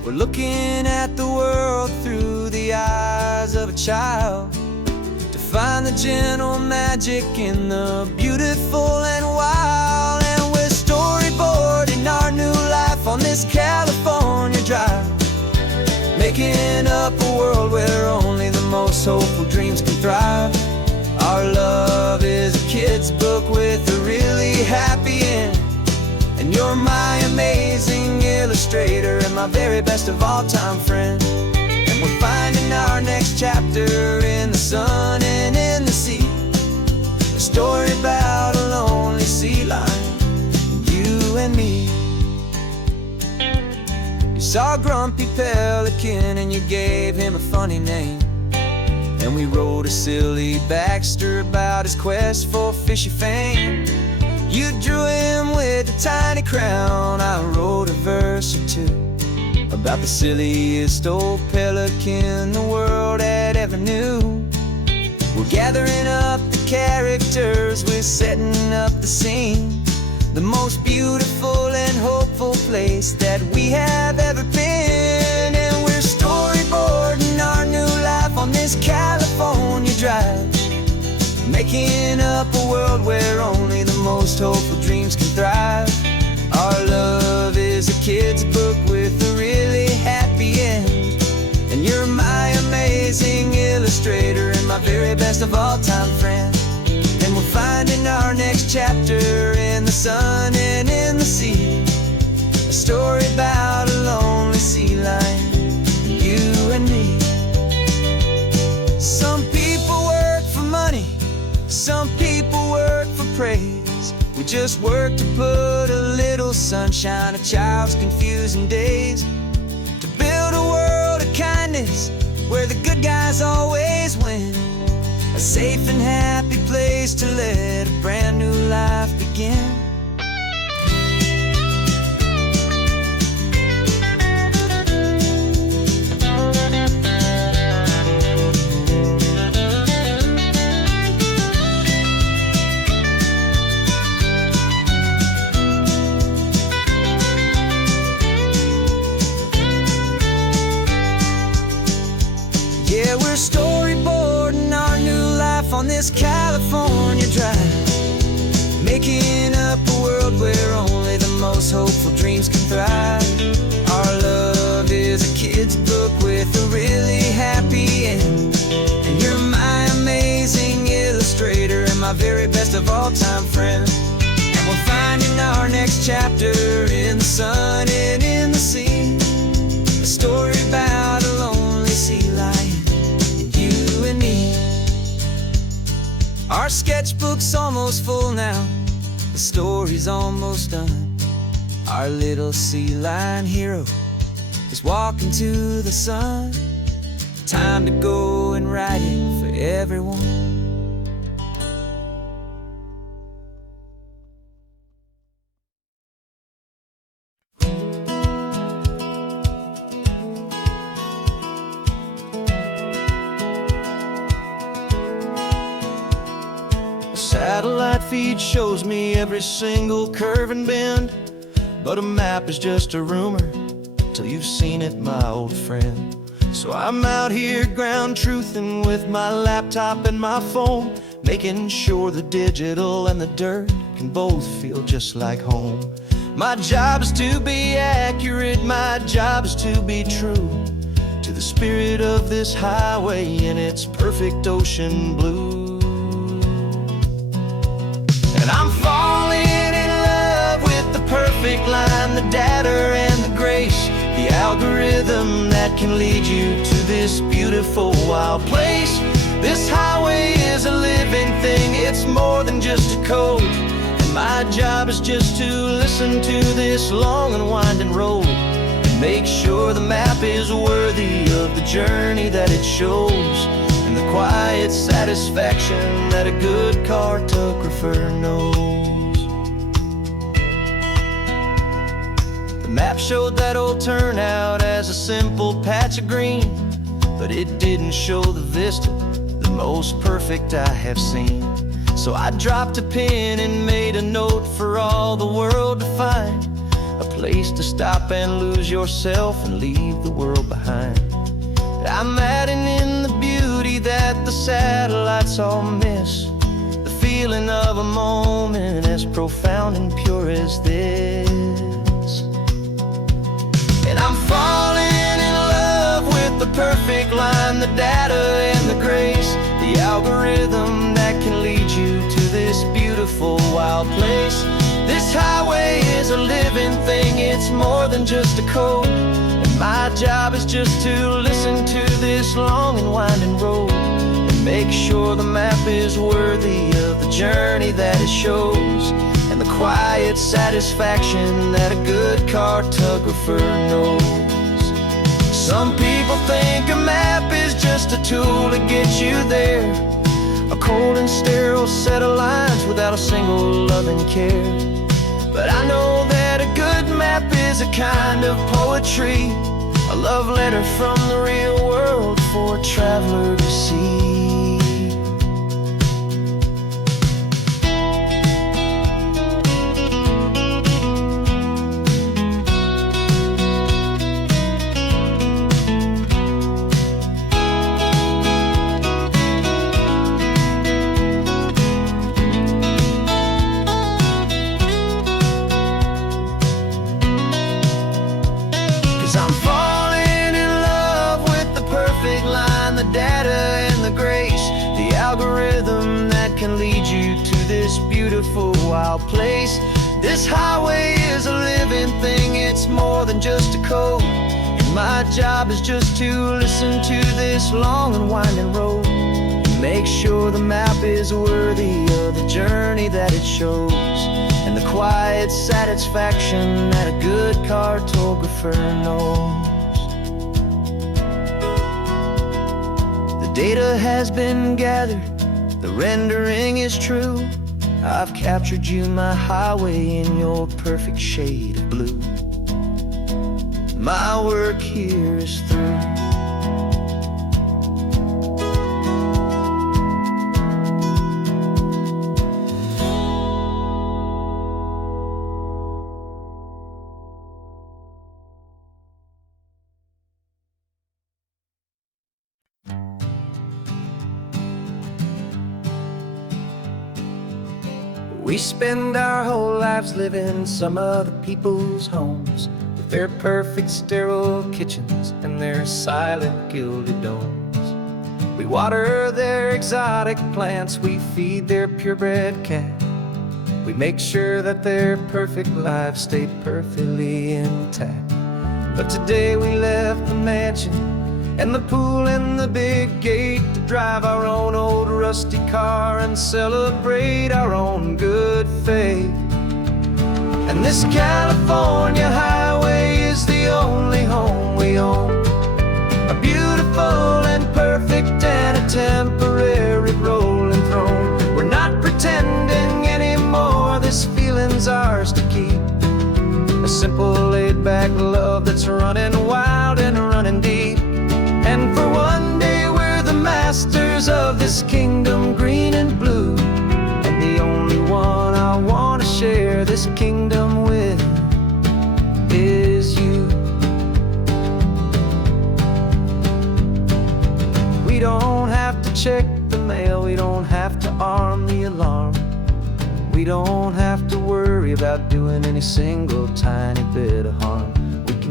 We're looking at the world through the eyes of a child, find the gentle magic in the beautiful and wild. And we're storyboarding our new life on this California drive, making up a world where only the most hopeful dreams can thrive. Our love is a kid's book with a really happy end, and you're my amazing illustrator and my very best of all-time friend. We're finding our next chapter in the sun and in the sea, a story about a lonely sea lion, you and me. Saw a grumpy pelican and you gave him a funny name. And we wrote a silly Baxter about his quest for fishy fame. You drew him with a tiny crown. I wrote a verse or two about the silliest old pelican the world had ever knew. We're gathering up the characters, we're setting up the scene, the most beautiful and hopeful place that we have ever been. And we're storyboarding our new life on this California drive, making up a world where only the most hopeful dreams can thrive. Our love is a kid's book with a really happy end, and you're my amazing illustrator and my very best of all time friend. And we're finding our next chapter in the sun and in the sea, a story about a lonely sea lion, you and me. Some people work for money, some people work for praise. We just work to put a little sunshine in a child's confusing days, to build a world of kindness where the good guys always win, a safe and happy place to let a brand new life begin. Yeah, we're storyboarding our new life on this California drive, making up a world where only the most hopeful dreams can thrive. Our love is a kid's book with a really happy end, and you're my amazing illustrator and my very best of all time friend. And we're finding our next chapter in the sun and in the sea, a story about a lonely sea lion, you and me. Our sketchbook's almost full now, the story's almost done. Our little sea lion hero is walking to the sun. Time to go and write it for everyone. Satellite feed shows me every single curve and bend, but a map is just a rumor till you've seen it, my old friend. So I'm out here ground truthing with my laptop and my phone, making sure the digital and the dirt can both feel just like home. My job is to be accurate, my job is to be true to the spirit of this highway in its perfect ocean blue. And I'm falling in love with the perfect line, the data and the grace, the algorithm that can lead you to this beautiful wild place. This highway is a living thing, it's more than just a code. And my job is just to listen to this long and winding road and make sure the map is worthy of the journey that it shows, and the quiet satisfaction that a good cartographer knows. The map showed that old turnout as a simple patch of green, but it didn't show the vista, the most perfect I have seen. So I dropped a pin and made a note for all the world to find, a place to stop and lose yourself and leave the world behind. I'm adding in the beauty that the satellites all miss, the feeling of a moment as profound and pure as this. And I'm falling in love with the perfect line, the data and the grace, the algorithm that can lead you to this beautiful wild place. This highway is a living thing, it's more than just a code. My job is just to listen to this long and winding road and make sure the map is worthy of the journey that it shows, and the quiet satisfaction that a good cartographer knows. Some people think a map is just a tool to get you there, a cold and sterile set of lines without a single loving care. But I know that a good map is a kind of poetry, a love letter from the real world for a traveler to see. I'm falling in love with the perfect line, the data and the grace, the algorithm that can lead you to this beautiful wild place. This highway is a living thing, it's more than just a code, and my job is just to listen to this long and winding road and make sure the map is worthy of the journey that it shows, and the quiet satisfaction that a good cartographer knows. The data has been gathered, the rendering is true. I've captured you, my highway, in your perfect shade of blue. My work here is through. We spend our whole lives living some other people's homes, with their perfect sterile kitchens and their silent gilded domes. We water their exotic plants, we feed their purebred cat. We make sure that their perfect lives stay perfectly intact. But today we left the mansion and the pool and the big gate to drive our own old rusty car and celebrate our own good faith. And this California highway is the only home we own, a beautiful and perfect and a temporary rolling throne. We're not pretending anymore, this feeling's ours to keep, a simple laid-back love that's running wild and running deep. And for one day we're the masters of this kingdom green and blue, and the only one I want to share this kingdom with is you. We don't have to check the mail, we don't have to arm the alarm, we don't have to worry about doing any single tiny bit of harm.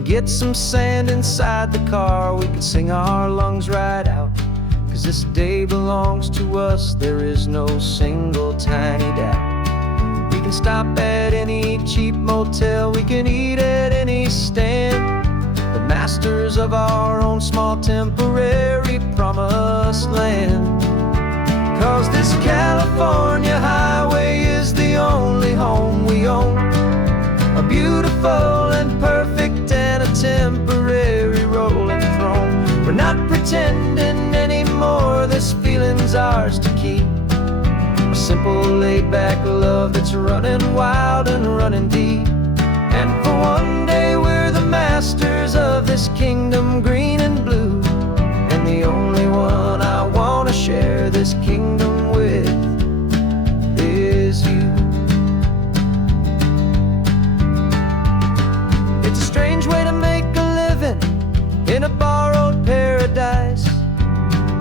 Get some sand inside the car, we can sing our lungs right out, 'cause this day belongs to us, there is no single tiny doubt. We can stop at any cheap motel, we can eat at any stand, the masters of our own small temporary promised land. 'Cause this California highway is the only home we own, a beautiful and perfect and a temporary rolling throne. We're not pretending anymore, this feeling's ours to keep, a simple laid-back love that's running wild and running deep. And for one day we're the masters of this kingdom green and blue, and the only one I want to share this kingdom with is you. It's a strange way to make a living in a borrowed paradise,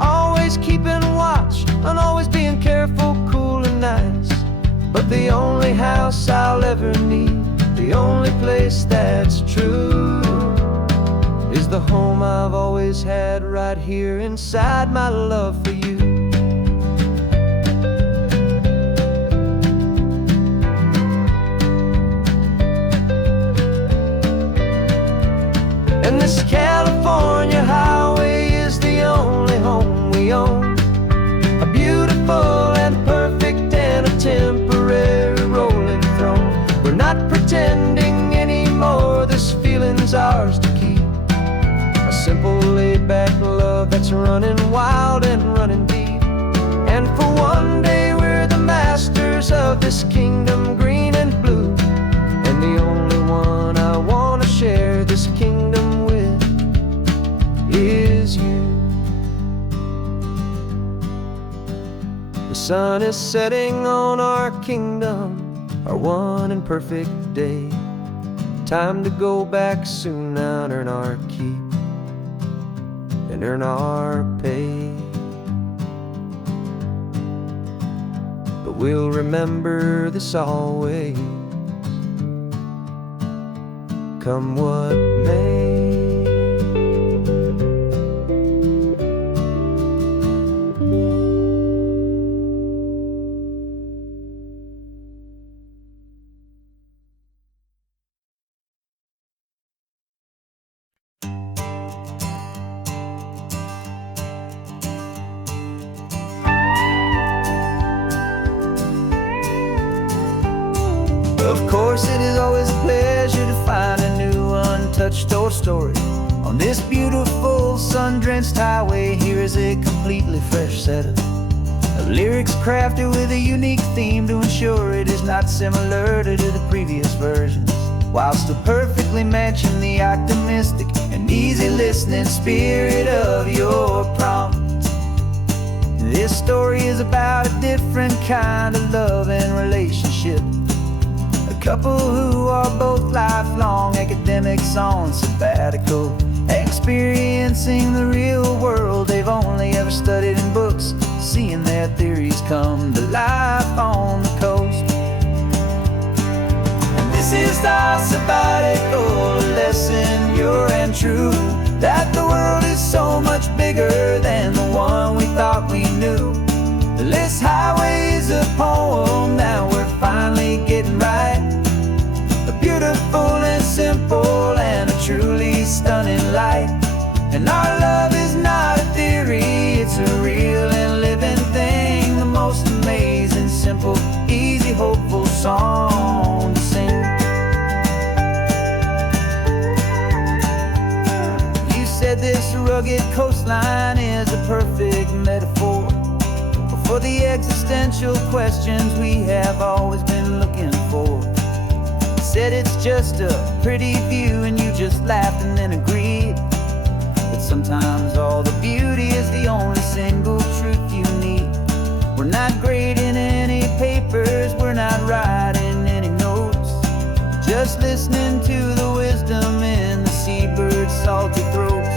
always keeping watch and always being careful, cool and nice. But the only house I'll ever need, the only place that's true, is the home I've always had right here inside my love for you. And this California highway is the only home we own, a beautiful and perfect and a temporary rolling throne. We're not pretending anymore, this feeling's ours to keep, a simple that's running wild and running deep. And for one day we're the masters of this kingdom, green and blue. And the only one I want to share this kingdom with is you. The sun is setting on our kingdom, our one and perfect day. Time to go back soon now and earn our keep and earn our pay. But we'll remember this always, come what may. Of course, it is always a pleasure to find a new untouched old story. On this beautiful sun-drenched highway, here is a completely fresh set of lyrics crafted with a unique theme to ensure it is not similar to the previous versions, while still perfectly matching the optimistic and easy listening spirit of your prompt. This story is about a different kind of love and relationship. Couple who are both lifelong academics on sabbatical, experiencing the real world they've only ever studied in books, seeing their theories come to life on the coast. And this is our sabbatical lesson, pure and true, that the world is so much bigger than the one we thought we knew. This highway is a poem that we're finally getting right. Beautiful and simple and a truly stunning light. And our love is not a theory, it's a real and living thing. The most amazing, simple, easy, hopeful song to sing. You said this rugged coastline is a perfect metaphor for the existential questions we have always been looking for. Said it's just a pretty view and you just laughed and then agreed that sometimes all the beauty is the only single truth you need. We're not grading any papers, we're not writing any notes, just listening to the wisdom in the seabird's salty throats.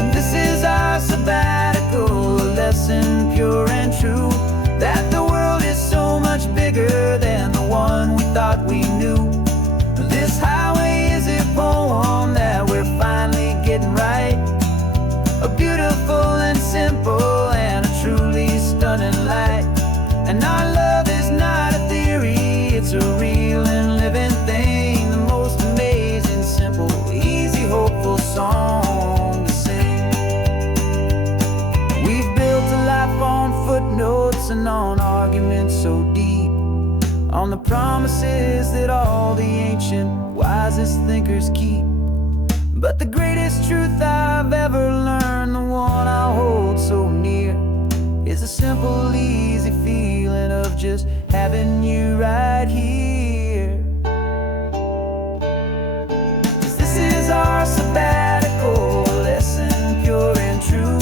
And this is our sabbatical lesson, pure and true, that the world is so much bigger than the one we thought we knew. This highway is a poem that we're finally getting right. A beautiful and simple and a truly stunning light. And our love is not a theory, it's a real and living thing. The most amazing, simple, easy, hopeful song to sing. We've built a life on footnotes and on arguments so deep, on the promises that all the ancient, wisest thinkers keep. But the greatest truth I've ever learned, the one I hold so near, is a simple, easy feeling of just having you right here. 'Cause this is our sabbatical lesson, pure and true,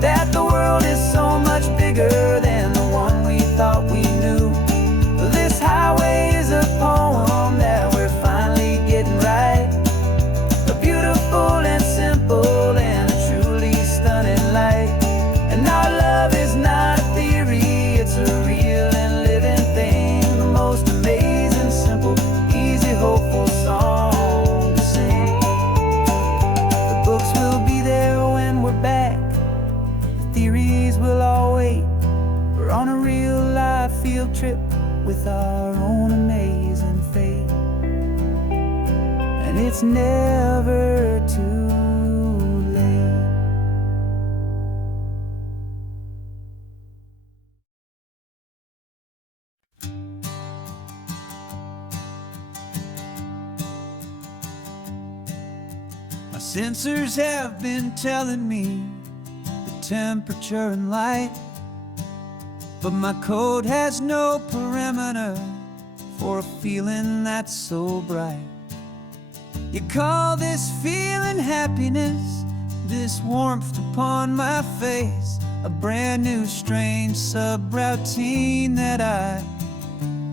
that the world is so much bigger than the one we thought we knew. This highway is a poem that we're finally getting right. A beautiful and simple and a truly stunning light. And our love is not a theory, it's a real and living thing. The most amazing, simple, easy, hopeful song to sing. The books will be there when we're back, the theories will all wait. We're on a real life field trip with our own amazing fate, and it's never too late. My sensors have been telling me temperature and light, but my code has no perimeter for a feeling that's so bright. You call this feeling happiness, this warmth upon my face, a brand new strange subroutine that I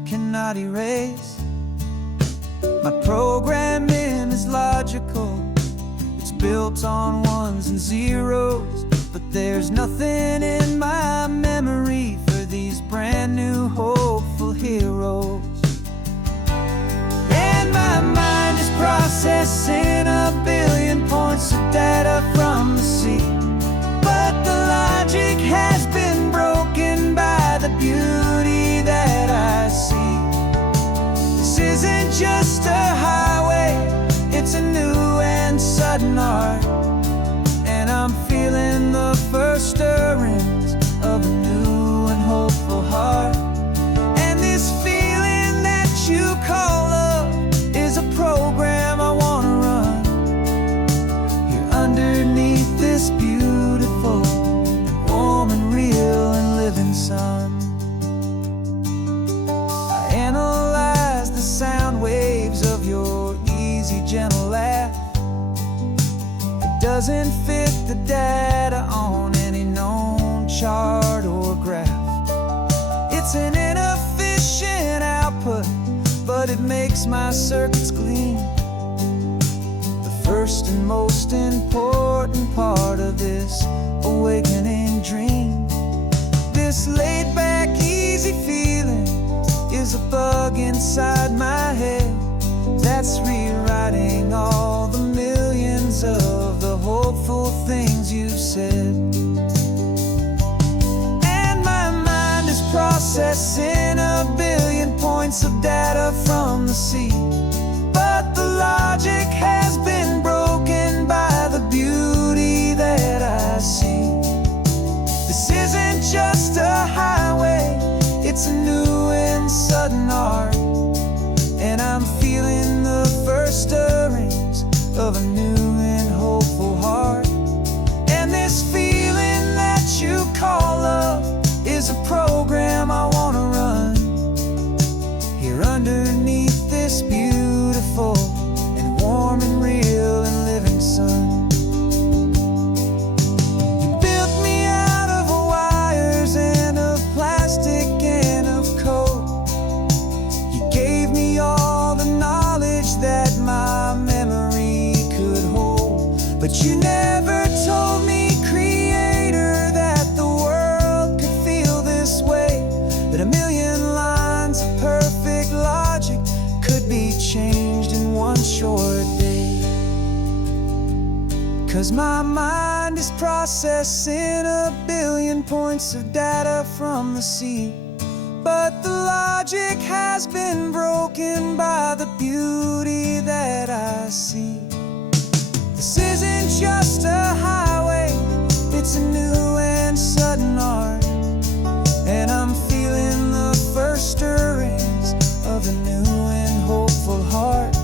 cannot erase. My programming is logical, it's built on ones and zeros, but there's nothing in my memory for these brand new hopeful heroes. And my mind is processing a billion points of data from the sea, but the logic has been broken by the beauty that I see. This isn't just a highway, it's a new and sudden art, and I'm feeling the first stirrings of a new and hopeful heart. And this feeling that you call love is a program I want to run here underneath this beautiful and warm and real and living sun. I analyze the sound waves of your easy, gentle laugh. It doesn't fit the data on any known chart or graph. It's an inefficient output, but it makes my circuits gleam. The first and most important part of this awakening dream. This laid-back, easy feeling is a bug inside my head that's rewriting all the millions of the hopeful things you've said. And my mind is processing a billion points of data from the sea, but the logic has been broken by the beauty that I see. This isn't just a highway, it's a new and sudden art, and I'm feeling the first stirrings of a new and hopeful heart. And this feeling that you call love is a program I want to run here underneath this beautiful and warm and real and living sun. You built me out of wires and of plastic and of code. You gave me all the knowledge that my memory could hold, but you never told me, Creator, that the world could feel this way, that a million lines of perfect logic could be changed in one short day. 'Cause my mind is processing a billion points of data from the sea, but the logic has been broken by the beauty that I see. This isn't just a highway, it's a new and sudden art, and I'm feeling the first stirrings of a new and hopeful heart.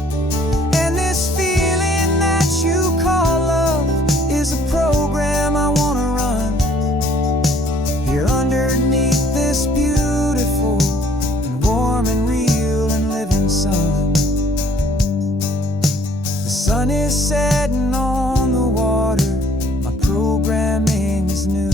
And this feeling that you call love is a program I want to run here underneath this beautiful and warm and real and living sun. The sun is setting on the water, my programming is new.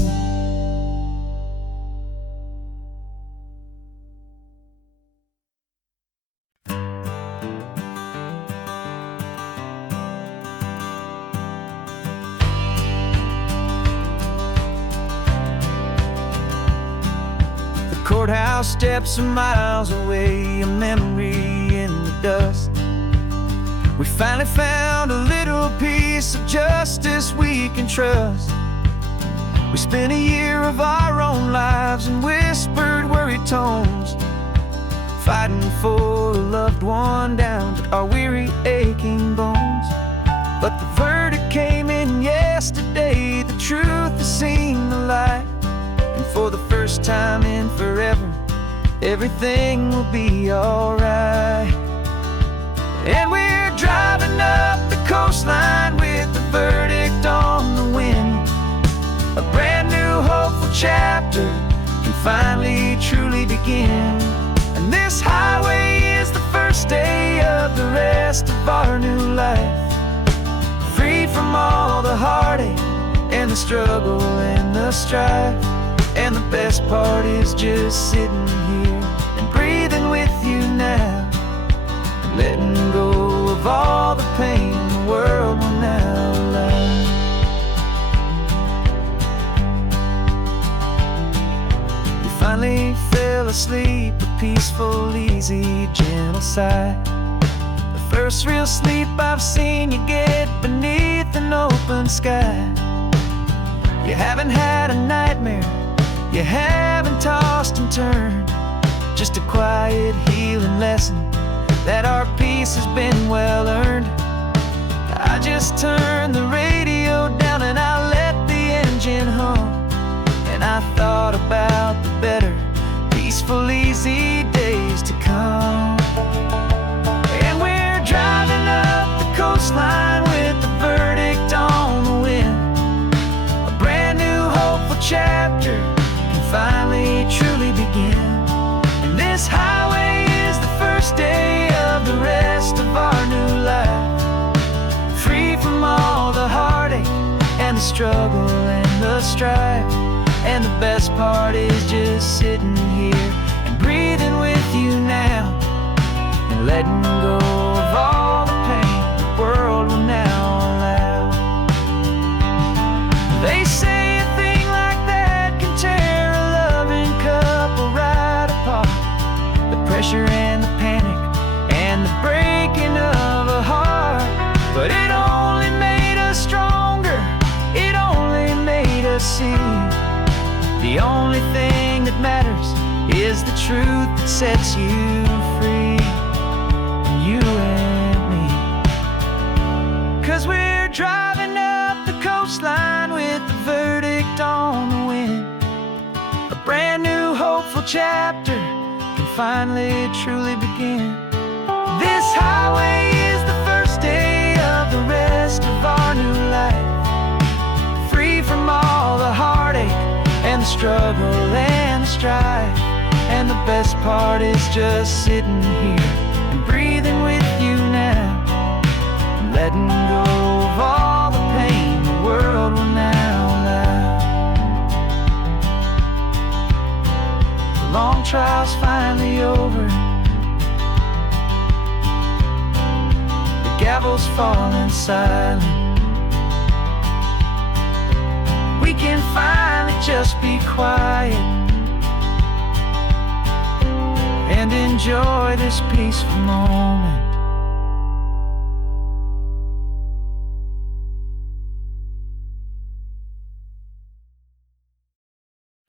Courthouse steps are miles away, a memory in the dust. We finally found a little piece of justice we can trust. We spent a year of our own lives in whispered, worried tones, fighting for a loved one down to our weary, aching bones. But the verdict came in yesterday, the truth has seen the light. And for the first time in forever, everything will be alright. And we're driving up the coastline with the verdict on the wind, a brand chapter can finally truly begin. And this highway is the first day of the rest of our new life, free from all the heartache and the struggle and the strife. And the best part is just sitting here and breathing with you now, and letting go of all the pain the world will now allow. You finally fell asleep, a peaceful, easy, gentle sigh. The first real sleep I've seen you get beneath an open sky. You haven't had a nightmare, you haven't tossed and turned, just a quiet healing lesson that our peace has been well earned. I just turned the radio down and I let the engine hum, and I thought about the better, peaceful, easy days to come. And we're driving up the coastline with the verdict on the wind. A brand new hopeful chapter can finally truly begin. And this highway is the first day of the rest of our new life, free from all the heartache and the struggle and the strife. And the best part is just sitting here and breathing with you now, and letting go of all the pain the world will now allow. They say a thing like that can tear a loving couple right apart. The pressure and the panic and the breaking of a heart. But it only made us stronger, it only made us see the only thing that matters is the truth that sets you free, you and me. 'Cause we're driving up the coastline with the verdict on the wind. A brand new hopeful chapter can finally truly begin. This highway is the first day of the rest of our new life, free from all the heartache and the struggle and the strife. And the best part is just sitting here and breathing with you now, and letting go of all the pain the world will now allow. The long trial's finally over, the gavel's falling silent. We can finally just be quiet and enjoy this peaceful moment.